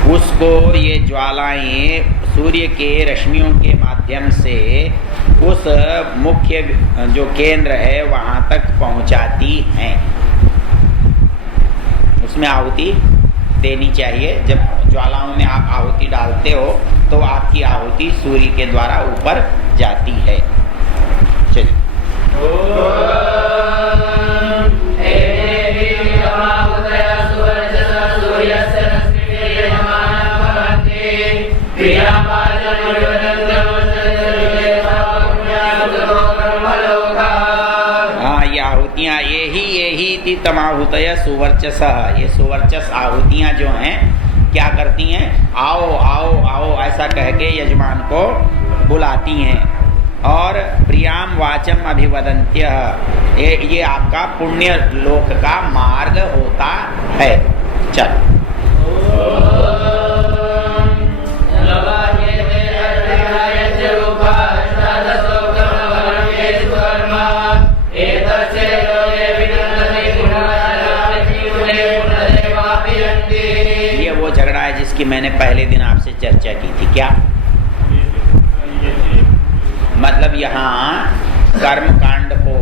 उसको ये ज्वालाएं सूर्य के रश्मियों के माध्यम से उस मुख्य जो केंद्र है वहां तक पहुंचाती हैं। उसमें आहुति देनी चाहिए। जब ज्वालाओं में आप आहुति डालते हो तो आपकी आहुति सूर्य के द्वारा ऊपर जाती है। चलिए। आहुतियाँ यही तमाहुतय सुवर्चस, ये सुवर्चस आहुतियाँ जो हैं क्या करती हैं? आओ आओ आओ ऐसा कह के यजमान को बुलाती हैं और प्रियाम वाचम अभिवदन्त्य, ये आपका पुण्य लोक का मार्ग होता है। चल। ये वो झगड़ा है जिसकी मैंने पहले दिन आपसे चर्चा की थी। क्या मतलब? यहाँ कर्म कांड को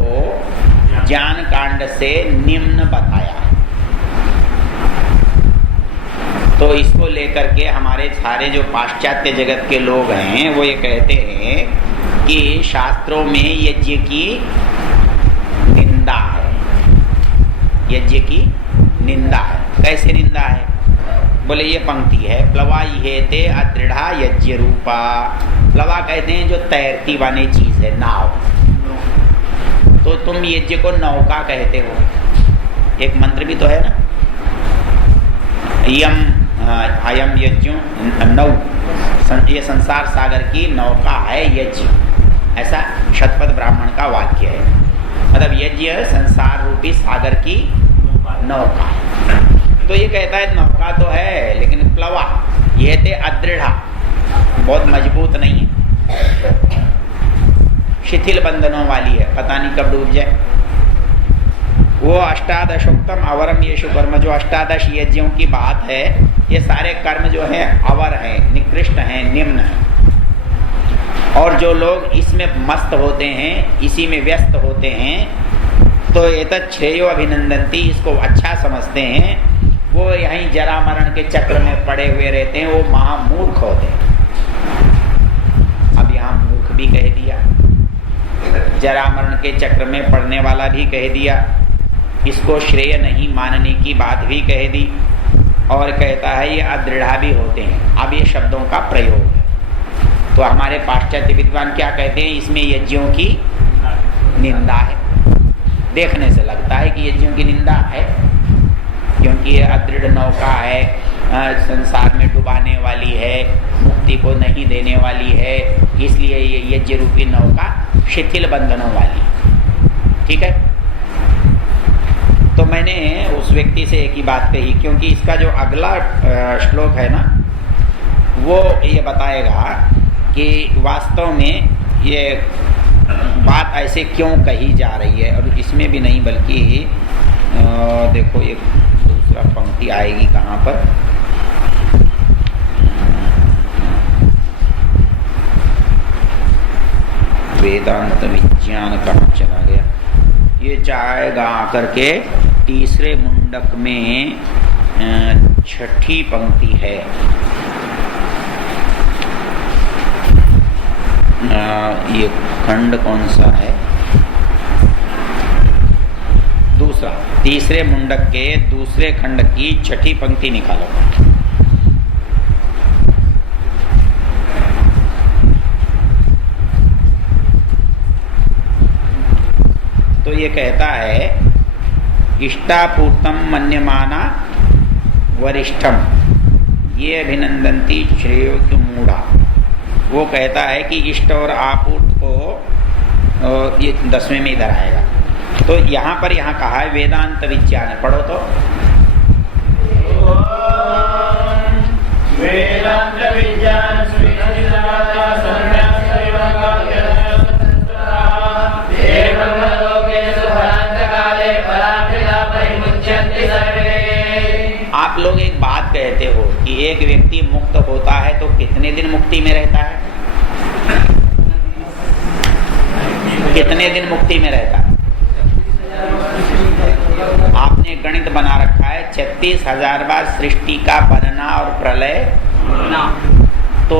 ज्ञान कांड से निम्न बताया, तो इसको लेकर के हमारे सारे जो पाश्चात्य जगत के लोग हैं वो ये कहते हैं कि शास्त्रों में यज्ञ की निंदा है। यज्ञ की निंदा है। कैसे निंदा है? बोले ये पंक्ति है, प्लवा येते अदृढ़ा यज्ञ रूपा। प्लवा कहते हैं जो तैरती वाली चीज है, नाव। तो तुम यज्ञ को नौका कहते हो। एक मंत्र भी तो है ना, यम अयम यज्ञ नौ, ये संसार सागर की नौका है यज्ञ, ऐसा शतपथ ब्राह्मण का वाक्य है। मतलब यज्ञ संसार रूपी सागर की नौका। तो ये कहता है नौका तो है लेकिन प्लवा ये थे अदृढ़ा, बहुत मजबूत नहीं है, शिथिल बंधनों वाली है, पता नहीं कब डूब जाए। वो अष्टादशोक्तम अवरम येषु कर्म, जो अष्टादश यज्ञों की बात है ये सारे कर्म जो है अवर हैं, निकृष्ट हैं, निम्न हैं। और जो लोग इसमें मस्त होते हैं, इसी में व्यस्त होते हैं, तो एतत् श्रेयो अभिनंदन्ति, इसको अच्छा समझते हैं, वो यहीं जरा मरण के चक्र में पड़े हुए रहते हैं, वो महामूर्ख होते हैं। अब यहाँ मूर्ख भी कह दिया, जरा मरण के चक्र में पड़ने वाला भी कह दिया, इसको श्रेय नहीं मानने की बात भी कह दी, और कहता है ये अदृढ़ा भी होते हैं। अब ये शब्दों का प्रयोग है। तो हमारे पाश्चात्य विद्वान क्या कहते हैं, इसमें यज्ञों की निंदा है। देखने से लगता है कि यज्ञों की निंदा है, क्योंकि ये अदृढ़ नौका है, संसार में डुबाने वाली है, मुक्ति को नहीं देने वाली है, इसलिए ये यज्ञ रूपी नौका शिथिल बंधनों वाली है। ठीक है, तो मैंने उस व्यक्ति से एक ही बात कही, क्योंकि इसका जो अगला श्लोक है ना, वो ये बताएगा कि वास्तव में ये बात ऐसे क्यों कही जा रही है। और इसमें भी नहीं, बल्कि देखो एक दूसरा पंक्ति आएगी कहाँ पर, वेदांत विज्ञान कहाँ चला गया, ये जाएगा आकर के तीसरे मुंडक में छठी पंक्ति है। ये खंड कौन सा है, दूसरा, तीसरे मुंडक के दूसरे खंड की छठी पंक्ति निकालो। तो ये कहता है इष्टापूर्तम मन्यमाना वरिष्ठम ये अभिनंदन्ति श्रेयो मूढ़ा। वो कहता है कि इष्ट और आपूर्त को ये 10वें में इधर आएगा। तो यहाँ पर कहा है वेदांत विज्ञान, पढ़ो तो। वेदांत विज्ञान आप लोग एक बात कहते हो कि एक व्यक्ति मुक्त होता है तो कितने दिन मुक्ति में रहता है, कितने दिन मुक्ति में रहता है? आपने गणित बना रखा है 36,000 बार सृष्टि का बनना और प्रलय। तो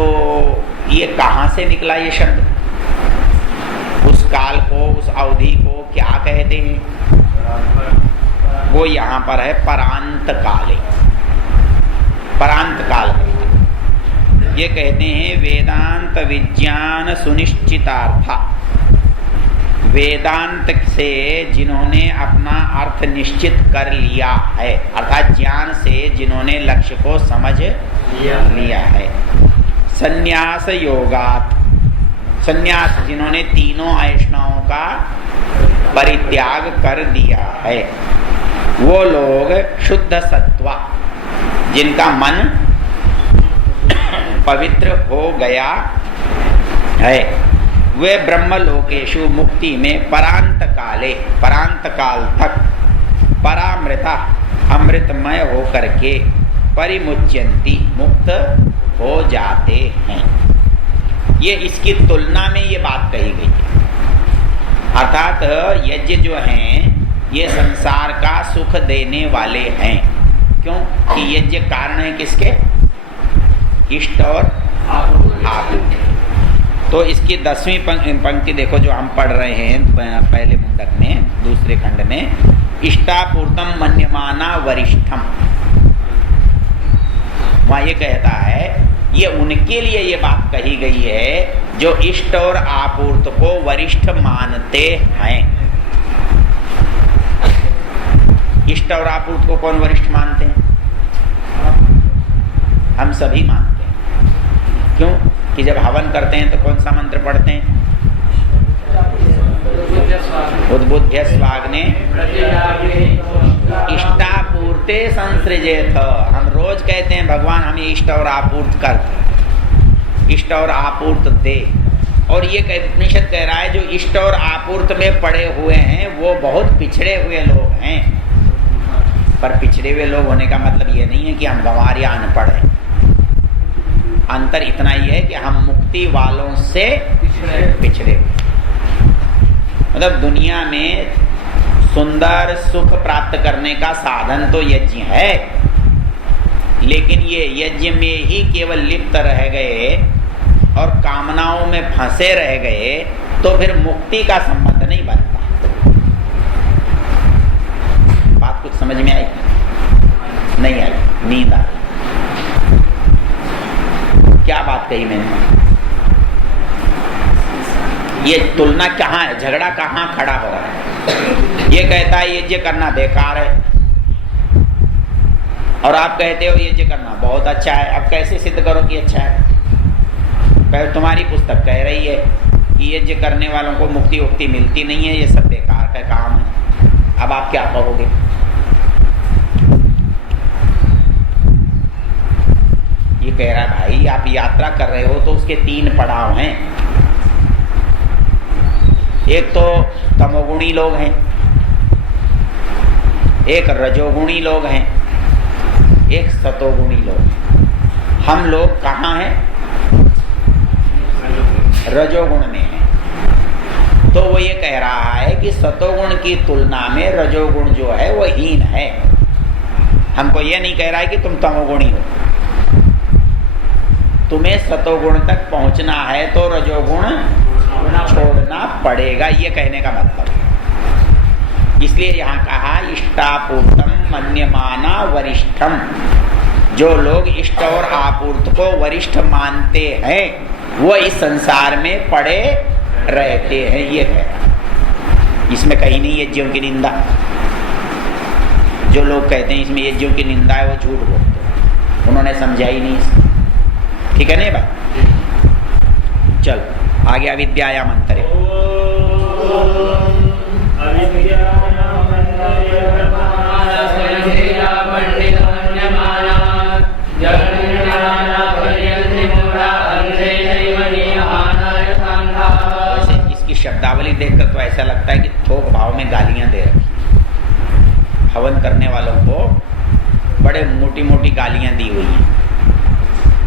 ये कहाँ से निकला ये शब्द? उस काल को, उस अवधि को क्या कहते हैं? वो यहाँ पर है परांत काले, परांत काल। ये कहते हैं वेदांत विज्ञान सुनिश्चितार्था, वेदांत से जिन्होंने अपना अर्थ निश्चित कर लिया है, अर्थात ज्ञान से जिन्होंने लक्ष्य को समझ लिया है। संन्यास योगात, संन्यास जिन्होंने तीनों ऐष्णाओं का परित्याग कर दिया है, वो लोग शुद्ध सत्वा, जिनका मन पवित्र हो गया है, वे ब्रह्मलोकेशु मुक्ति में परांत काले, परांत काल तक परामृता अमृतमय होकर के परिमुच्यन्ति मुक्त हो जाते हैं। ये इसकी तुलना में ये बात कही गई है। अर्थात यज्ञ जो हैं ये संसार का सुख देने वाले हैं। क्यों? कि यज्ञ कारण है किसके? इष्ट और आपूर्त। तो इसकी 10वीं पंक्ति देखो जो हम पढ़ रहे हैं पहले मुंडक में, दूसरे खंड में, इष्टापूर्तम मन्यमाना वरिष्ठम। वहाँ ये कहता है ये उनके लिए ये बात कही गई है जो इष्ट और आपूर्त को वरिष्ठ मानते हैं। इष्ट और आपूर्त को कौन वरिष्ठ मानते हैं? हम सभी मानते हैं। क्यों? कि जब हवन करते हैं तो कौन सा मंत्र पढ़ते हैं? उद्बुद्ध्य स्वाग्ने इष्टापूर्ते संसृजेथ। हम रोज कहते हैं भगवान हमें इष्ट और आपूर्त कर, इष्ट और आपूर्त दे। और ये उपनिषद कह रहा है जो इष्ट और आपूर्त में पड़े हुए हैं वो बहुत पिछड़े हुए लोग हैं। पर पिछड़े हुए लोग होने का मतलब ये नहीं है कि हम गंवार या अनपढ़ हैं। अंतर इतना ही है कि हम मुक्ति वालों से पिछड़े। मतलब दुनिया में सुंदर सुख प्राप्त करने का साधन तो यज्ञ है, लेकिन ये यज्ञ में ही केवल लिप्त रह गए और कामनाओं में फंसे रह गए तो फिर मुक्ति का संबंध नहीं बनता। बात कुछ समझ में आई? नहीं आई, नींद आई। क्या बात कही मैंने? ये तुलना कहाँ है, झगड़ा कहाँ खड़ा हो रहा है? ये कहता है यज्ञ करना बेकार है और आप कहते हो यज्ञ करना बहुत अच्छा है। अब कैसे सिद्ध करो कि अच्छा है? कहो तुम्हारी पुस्तक कह रही है कि यज्ञ करने वालों को मुक्ति उक्ति मिलती नहीं है, ये सब बेकार का काम है। अब आप क्या कहोगे? ये कह रहा है भाई आप यात्रा कर रहे हो तो उसके 3 पड़ाव हैं। एक तो तमोगुणी लोग हैं, एक रजोगुणी लोग हैं, एक सतोगुणी लोग हैं। हम लोग कहाँ हैं? रजोगुण में हैं। तो वो ये कह रहा है कि सतोगुण की तुलना में रजोगुण जो है वो हीन है। हमको ये नहीं कह रहा है कि तुम तमोगुणी हो। तुम्हें सतोगुण तक पहुंचना है तो रजोगुण छोड़ना पड़ेगा, ये कहने का मतलब। इसलिए यहाँ कहा इष्टापूर्तम मन्यमाना वरिष्ठम। जो लोग इष्ट और आपूर्त को वरिष्ठ मानते हैं वो इस संसार में पड़े रहते हैं, ये कह रहा। इसमें कहीं नहीं यज्ञों की निंदा। जो लोग कहते हैं इसमें यज्ञों की निंदा है वो झूठ बोलते हैं, उन्होंने समझा ही नहीं इसको। ठीक है नहीं बात? चल आगे अविद्यायाम अंतरे। इसकी शब्दावली देखकर तो ऐसा लगता है कि थोक भाव में गालियां दे रही। हवन करने वालों को बड़े मोटी मोटी गालियां दी हुई हैं,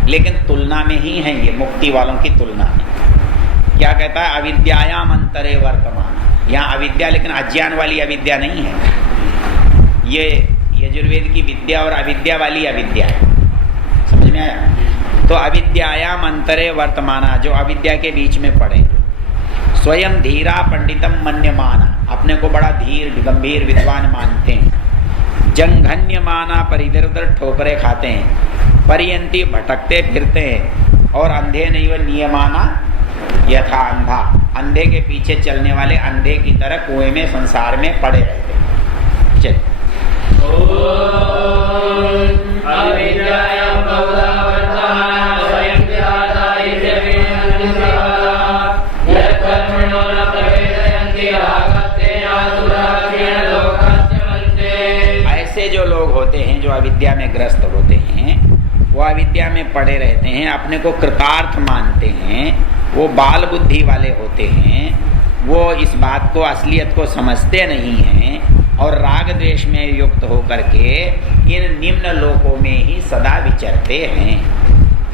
लेकिन तुलना में ही है ये, मुक्ति वालों की तुलना में। क्या कहता है? अविद्यायाम अंतरे वर्तमान। यहाँ अविद्या लेकिन अज्ञान वाली अविद्या नहीं है, ये यजुर्वेद की विद्या और अविद्या वाली अविद्या है। समझ में आया? तो अविद्यायाम अंतरे वर्तमाना, जो अविद्या के बीच में पड़े। स्वयं धीरा पंडितम मन्यमाना, अपने को बड़ा धीर गंभीर विद्वान मानते हैं। जंघन्य माना, पर इधर उधर ठोकरे खाते हैं। परियंती, भटकते फिरते हैं। और अंधे नहीं व नियमाना यथा अंधा, अंधे के पीछे चलने वाले अंधे की तरह कुएं में संसार में पड़े रहते हैं। चलिए ऐसे जो लोग होते हैं जो अविद्या में ग्रस्त होते हैं, वो अविद्या में पड़े रहते हैं, अपने को कृतार्थ मानते हैं, वो बाल बुद्धि वाले होते हैं, वो इस बात को असलियत को समझते नहीं हैं और राग द्वेष में युक्त होकर के इन निम्न लोकों में ही सदा विचरते हैं।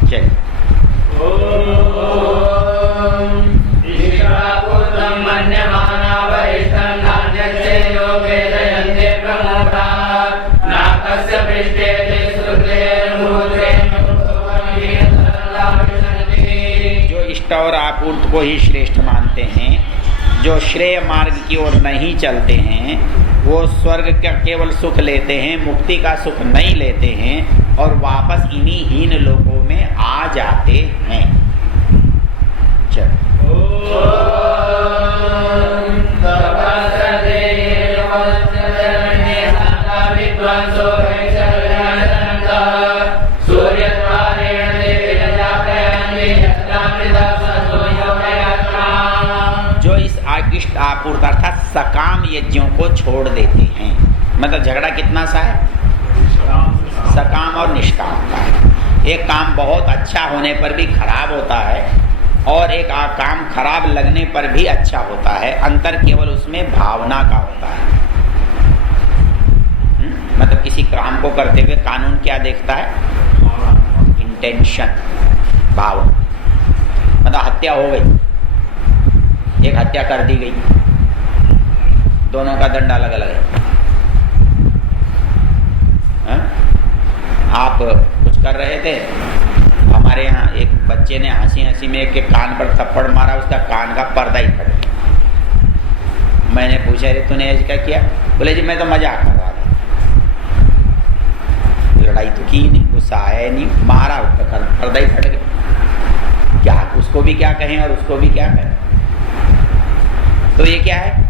चलिए जो इष्ट और आपूर्त को ही श्रेष्ठ मानते हैं, जो श्रेय मार्ग की ओर नहीं चलते हैं, वो स्वर्ग का केवल सुख लेते हैं, मुक्ति का सुख नहीं लेते हैं और वापस इन्हीं हीन लोकों में आ जाते हैं। जो इस आकृष्ट आपूर्त अर्थात सकाम यज्ञों को छोड़ देते हैं, मतलब झगड़ा कितना सा है? सकाम और निष्काम का है। एक काम बहुत अच्छा होने पर भी खराब होता है और एक काम खराब लगने पर भी अच्छा होता है। अंतर केवल उसमें भावना का होता है। मतलब किसी काम को करते हुए कानून क्या देखता है? इंटेंशन, भाव। मतलब हत्या हो गई, एक हत्या कर दी गई, दोनों का दंड अलग अलग है। आप कुछ कर रहे थे, हमारे यहाँ एक बच्चे ने हंसी हंसी में एक के कान पर थप्पड़ मारा, उसका कान का पर्दा ही फट गया। मैंने पूछा, रे तूने ऐसा क्या किया? बोले जी मैं तो मजाक कर रहा था। लड़ाई तो की नहीं, गुस्सा आया नहीं, मारा, उसका पर्दा ही फट गया। क्या उसको भी क्या कहें और उसको भी क्या कहें? तो ये क्या है?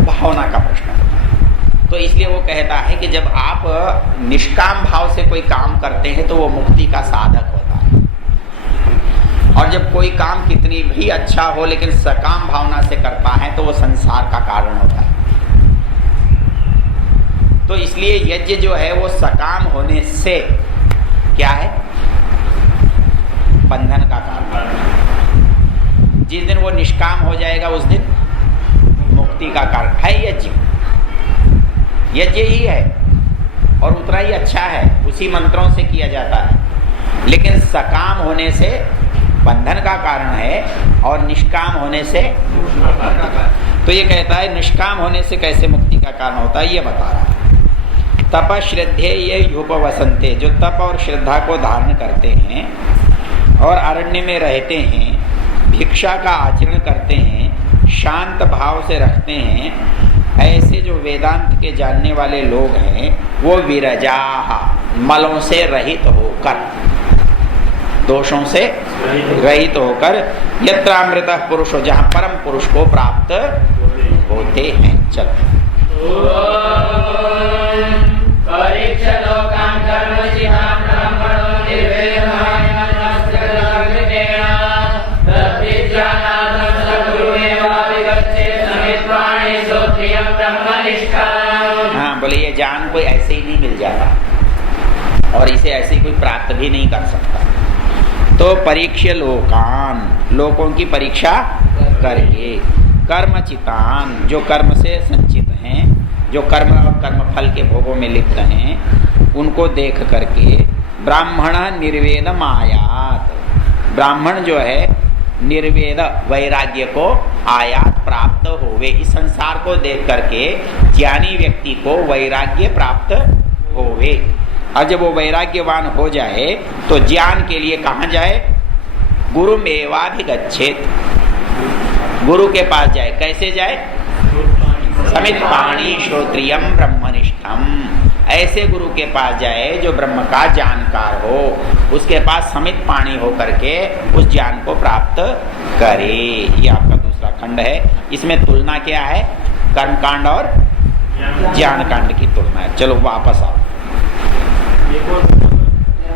भावना का प्रश्न होता है। तो इसलिए वो कहता है कि जब आप निष्काम भाव से कोई काम करते हैं तो वो मुक्ति का साधक होता है, और जब कोई काम कितनी भी अच्छा हो लेकिन सकाम भावना से करता है तो वो संसार का कारण होता है। तो इसलिए यज्ञ जो है वो सकाम होने से क्या है? बंधन का कारण। जिस दिन वो निष्काम हो जाएगा उस दिन मुक्ति का कारण है। यज्ञ यज्ञ ही है और उतना ही अच्छा है, उसी मंत्रों से किया जाता है, लेकिन सकाम होने से बंधन का कारण है और निष्काम होने से। तो ये कहता है निष्काम होने से कैसे मुक्ति का कारण होता है, ये बता रहा है। तप श्रद्धे ये युपवसंते, जो तप और श्रद्धा को धारण करते हैं और अरण्य में रहते हैं, भिक्षा का आचरण करते हैं, शांत भाव से रखते हैं, ऐसे जो वेदांत के जानने वाले लोग हैं वो विरजाहा, मलों से रहित होकर, दोषों से रहित होकर, यत्रामृत पुरुष, जहाँ परम पुरुष को प्राप्त होते हैं। चलो हाँ, बोले ये ज्ञान कोई ऐसे ही नहीं मिल जाता और इसे ऐसे ही कोई प्राप्त भी नहीं कर सकता। तो परीक्ष्य लोकान, लोगों की परीक्षा करके, कर्मचितान, जो कर्म से संचित हैं, जो कर्म और कर्म फल के भोगों में लिप्त हैं, उनको देख करके ब्राह्मण निर्वेद मायात, ब्राह्मण जो है निर्वेद वैराग्य को आयात प्राप्त होवे। इस संसार को देख करके ज्ञानी व्यक्ति को वैराग्य प्राप्त होवे। और जब वो वैराग्यवान हो जाए तो ज्ञान के लिए कहाँ जाए? गुरु मेवाभिगच्छेत, गुरु के पास जाए। कैसे जाए? समित पाणी श्रोत्रियम ब्रह्मनिष्ठम, ऐसे गुरु के पास जाए जो ब्रह्म का जानकार हो, उसके पास समित पाणी हो करके उस ज्ञान को प्राप्त करे। ये आपका दूसरा खंड है। इसमें तुलना क्या है? कर्मकांड और ज्ञान कांड की तुलना है। चलो वापस आओ।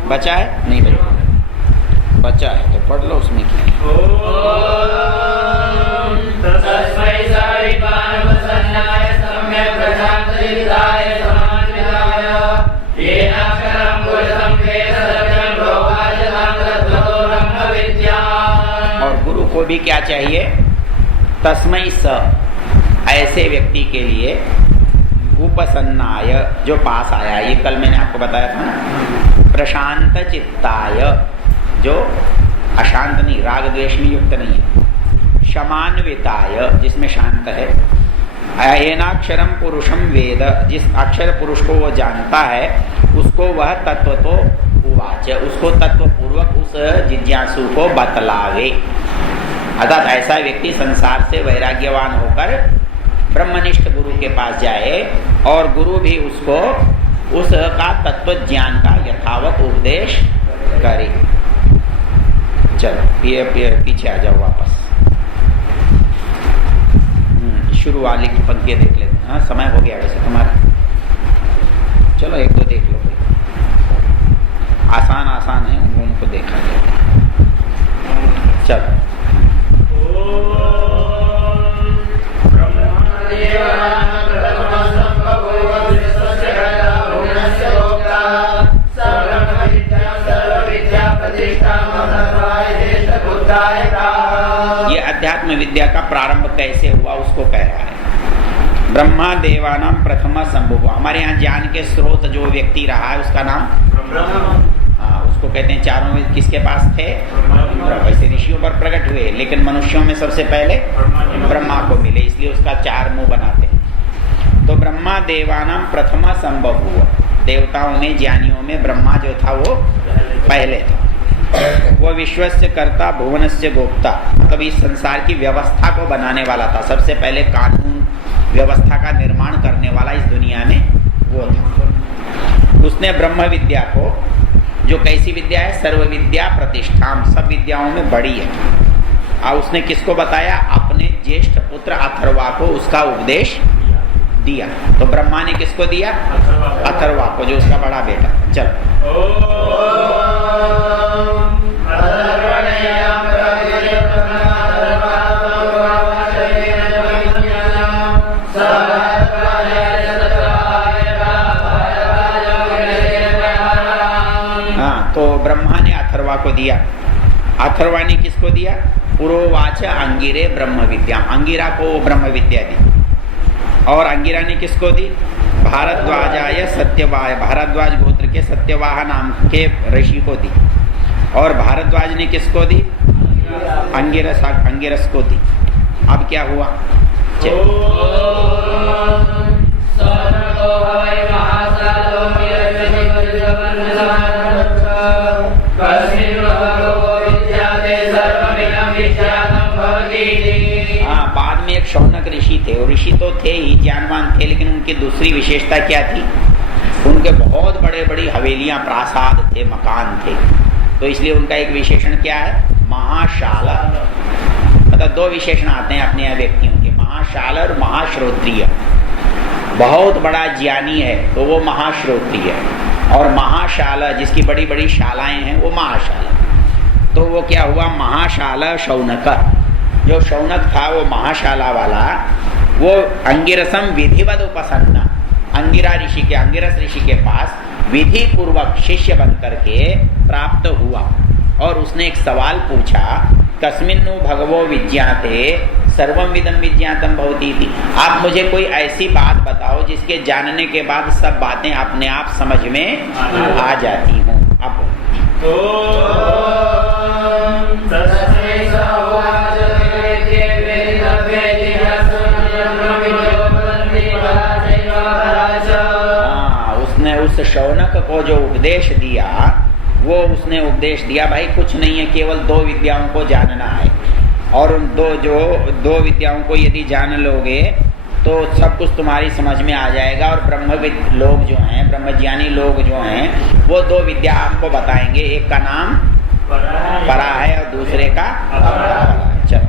बचा है? नहीं बचा, बचा है तो पढ़ लो, उसमें क्या और गुरु को भी क्या चाहिए? तस्मै स, ऐसे व्यक्ति के लिए, उपसन्नाय, जो पास आया, ये कल मैंने आपको बताया था ना, प्रशांत चित्ताय, जो अशांत नहीं, राग द्वेष में युक्त नहीं है, शमान्विताय, जिसमें शांत है, अयनाक्षरम पुरुषम वेद, जिस अक्षर पुरुष को वो जानता है उसको वह तत्व तो उवाच, उसको तत्व पूर्वक उस जिज्ञासु को बतलावे। अर्थात ऐसा व्यक्ति संसार से वैराग्यवान होकर ब्रह्मनिष्ठ गुरु के पास जाए और गुरु भी उसको उसका तत्व ज्ञान का यथावत उपदेश करे। चलो ये पीछे आ जाओ वापस, शुरू वाली की पंक्तियाँ देख लेते हैं। हाँ, समय हो गया वैसे तुम्हारा, चलो एक दो देख लो, आसान आसान है, उनको देखा जाए। चलो ये अध्यात्म विद्या का प्रारंभ कैसे हुआ उसको कह रहा है। ब्रह्मा देवानाम प्रथम संभव। हमारे यहाँ ज्ञान के स्रोत जो व्यक्ति रहा है उसका नाम हाँ, उसको कहते हैं चारों में किसके पास थे? वैसे ऋषियों पर प्रकट हुए, लेकिन मनुष्यों में सबसे पहले ब्रह्मा को मिले, इसलिए उसका चार मुंह बनाते हैं। तो ब्रह्मा देवानाम प्रथम संभव हुआ। देवताओं में ज्ञानियों में ब्रह्मा जो था वो पहले था। वो विश्वस्य कर्ता भुवनस्य गोप्ता, मतलब इस संसार की व्यवस्था को बनाने वाला था। सबसे पहले कानून व्यवस्था का निर्माण करने वाला इस दुनिया में वो था। उसने ब्रह्म विद्या को, जो कैसी विद्या है? सर्व विद्या प्रतिष्ठाम, सब विद्याओं में बड़ी है। और उसने किसको बताया? अपने ज्येष्ठ पुत्र अथर्वा को उसका उपदेश दिया। तो ब्रह्मा ने किसको दिया? अथर्वा को, जो उसका बड़ा बेटा। चलो हाँ, तो ब्रह्मा ने अथर्वा को दिया। अथर्वा ने किसको दिया? पुरोवाच अंगिरे ब्रह्म विद्या, अंगिरा को वो ब्रह्म विद्या दी। और अंगिरा ने किसको दी? भारद्वाजाय सत्यवाह, भारद्वाज गोत्र के सत्यवाह नाम के ऋषि को दी। और भारद्वाज ने किसको दी? अंगिरस को दी। अब क्या हुआ? हाँ, बाद में एक शौनक ऋषि थे। वो ऋषि तो थे ही, ज्ञानवान थे, लेकिन उनकी दूसरी विशेषता क्या थी? उनके बहुत बड़े बड़ी हवेलियां, प्रासाद थे, मकान थे। तो इसलिए उनका एक विशेषण क्या है? महाशाला। मतलब दो विशेषण आते हैं अपने यहाँ व्यक्तियों के, महाशाला और महाश्रोत्रिय। बहुत बड़ा ज्ञानी है तो वो महाश्रोत्रिय है, और महाशाला जिसकी बड़ी बड़ी शालाएं हैं वो महाशाला। तो वो क्या हुआ? महाशाला शौनक, जो शौनक था वो महाशाला वाला, वो अंगिरसम विधिवत उपसन्ना, अंगिरा ऋषि के, अंगिरस ऋषि के पास विधि पूर्वक शिष्य बन करके प्राप्त हुआ। और उसने एक सवाल पूछा, कस्मिन्नु भगवो विज्ञाते सर्वम विदम विज्ञातम भवति थी। आप मुझे कोई ऐसी बात बताओ जिसके जानने के बाद सब बातें अपने आप समझ में आ जाती हों। अब उसने उस शौनक को जो उपदेश दिया, वो उसने उपदेश दिया भाई कुछ नहीं है, केवल दो विद्याओं को जानना है। और उन दो विद्याओं को यदि जान लोगे तो सब कुछ तुम्हारी समझ में आ जाएगा। और ब्रह्मविद लोग जो हैं, ब्रह्मज्ञानी लोग जो हैं, वो दो विद्या आपको बताएंगे। एक का नाम परा है और दूसरे का अपरा है। चलो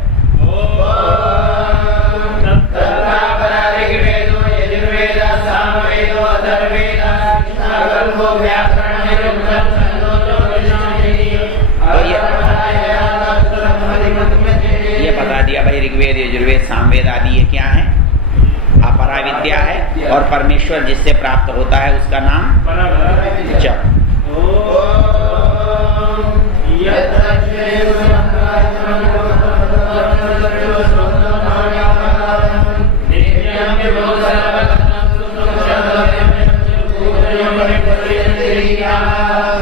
ये बता दिया भाई, ऋग्वेद यजुर्वेद सामवेद आदि ये क्या है? अपरा विद्या है। और परमेश्वर जिससे प्राप्त होता है उसका नाम जप।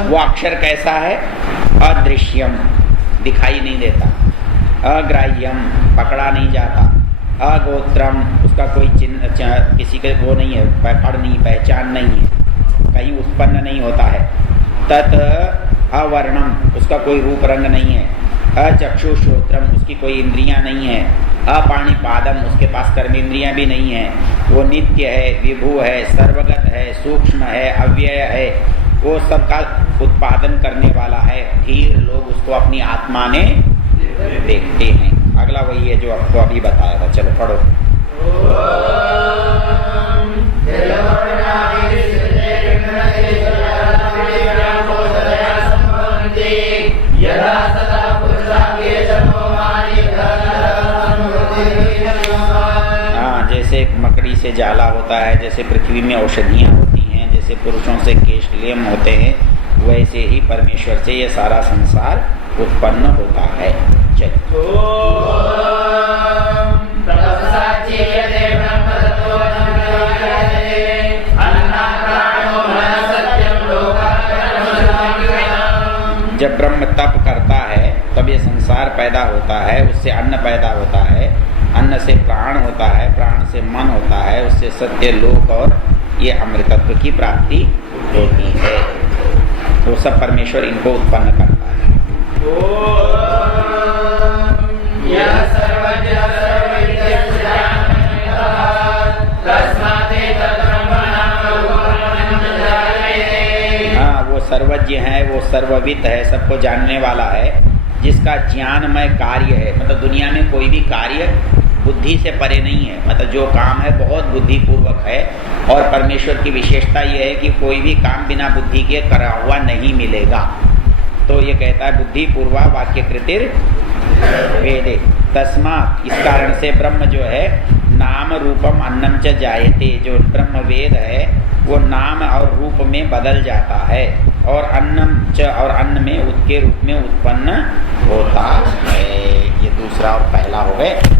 वो अक्षर कैसा है? अदृश्यम, दिखाई नहीं देता। अग्राह्यम, पकड़ा नहीं जाता। अगोत्रम, उसका कोई चिन्ह किसी के वो नहीं है, पकड़ नहीं, पहचान नहीं है, कहीं उत्पन्न नहीं होता है। तत् अवर्णम, उसका कोई रूप रंग नहीं है। अचक्षुश्रोत्रम, उसकी कोई इंद्रियां नहीं है। अपाणिपादम, उसके पास कर्मेंद्रियां भी नहीं है। वो नित्य है, विभु है, सर्वगत है, सूक्ष्म है, अव्यय है, वो सबका उत्पादन करने वाला है। धीर लोग उसको अपनी आत्मा ने देखते हैं। अगला वही है जो आपको अभी बताया था। चलो पढ़ो। हाँ, जैसे मकड़ी से जाला होता है, जैसे पृथ्वी में औषधियाँ होती हैं, जैसे पुरुषों से केशलेम होते हैं, वैसे ही परमेश्वर से ये सारा संसार उत्पन्न होता है। चलो जब ब्रह्म तप करता है तब ये संसार पैदा होता है, उससे अन्न पैदा होता है, अन्न से प्राण होता है, प्राण से मन होता है, उससे सत्य लोक और ये अमृतत्व की प्राप्ति होती है। तो सब परमेश्वर इनको उत्पन्न करता है। हाँ, वो सर्वज्ञ है, वो सर्ववित है, सबको जानने वाला है, जिसका ज्ञानमय कार्य है। मतलब दुनिया में कोई भी कार्य बुद्धि से परे नहीं है, मतलब जो काम है बहुत बुद्धिपूर्वक है। और परमेश्वर की विशेषता ये है कि कोई भी काम बिना बुद्धि के करा हुआ नहीं मिलेगा। तो ये कहता है बुद्धि पूर्वा वाक्य कृतिर वेदे तस्मात्, इस कारण से ब्रह्म जो है नाम रूपम अन्नम च जायते, जो ब्रह्म वेद है वो नाम और रूप में बदल जाता है, और अन्नम च और अन्न में उसके रूप में उत्पन्न होता है। ये दूसरा और पहला हो गए।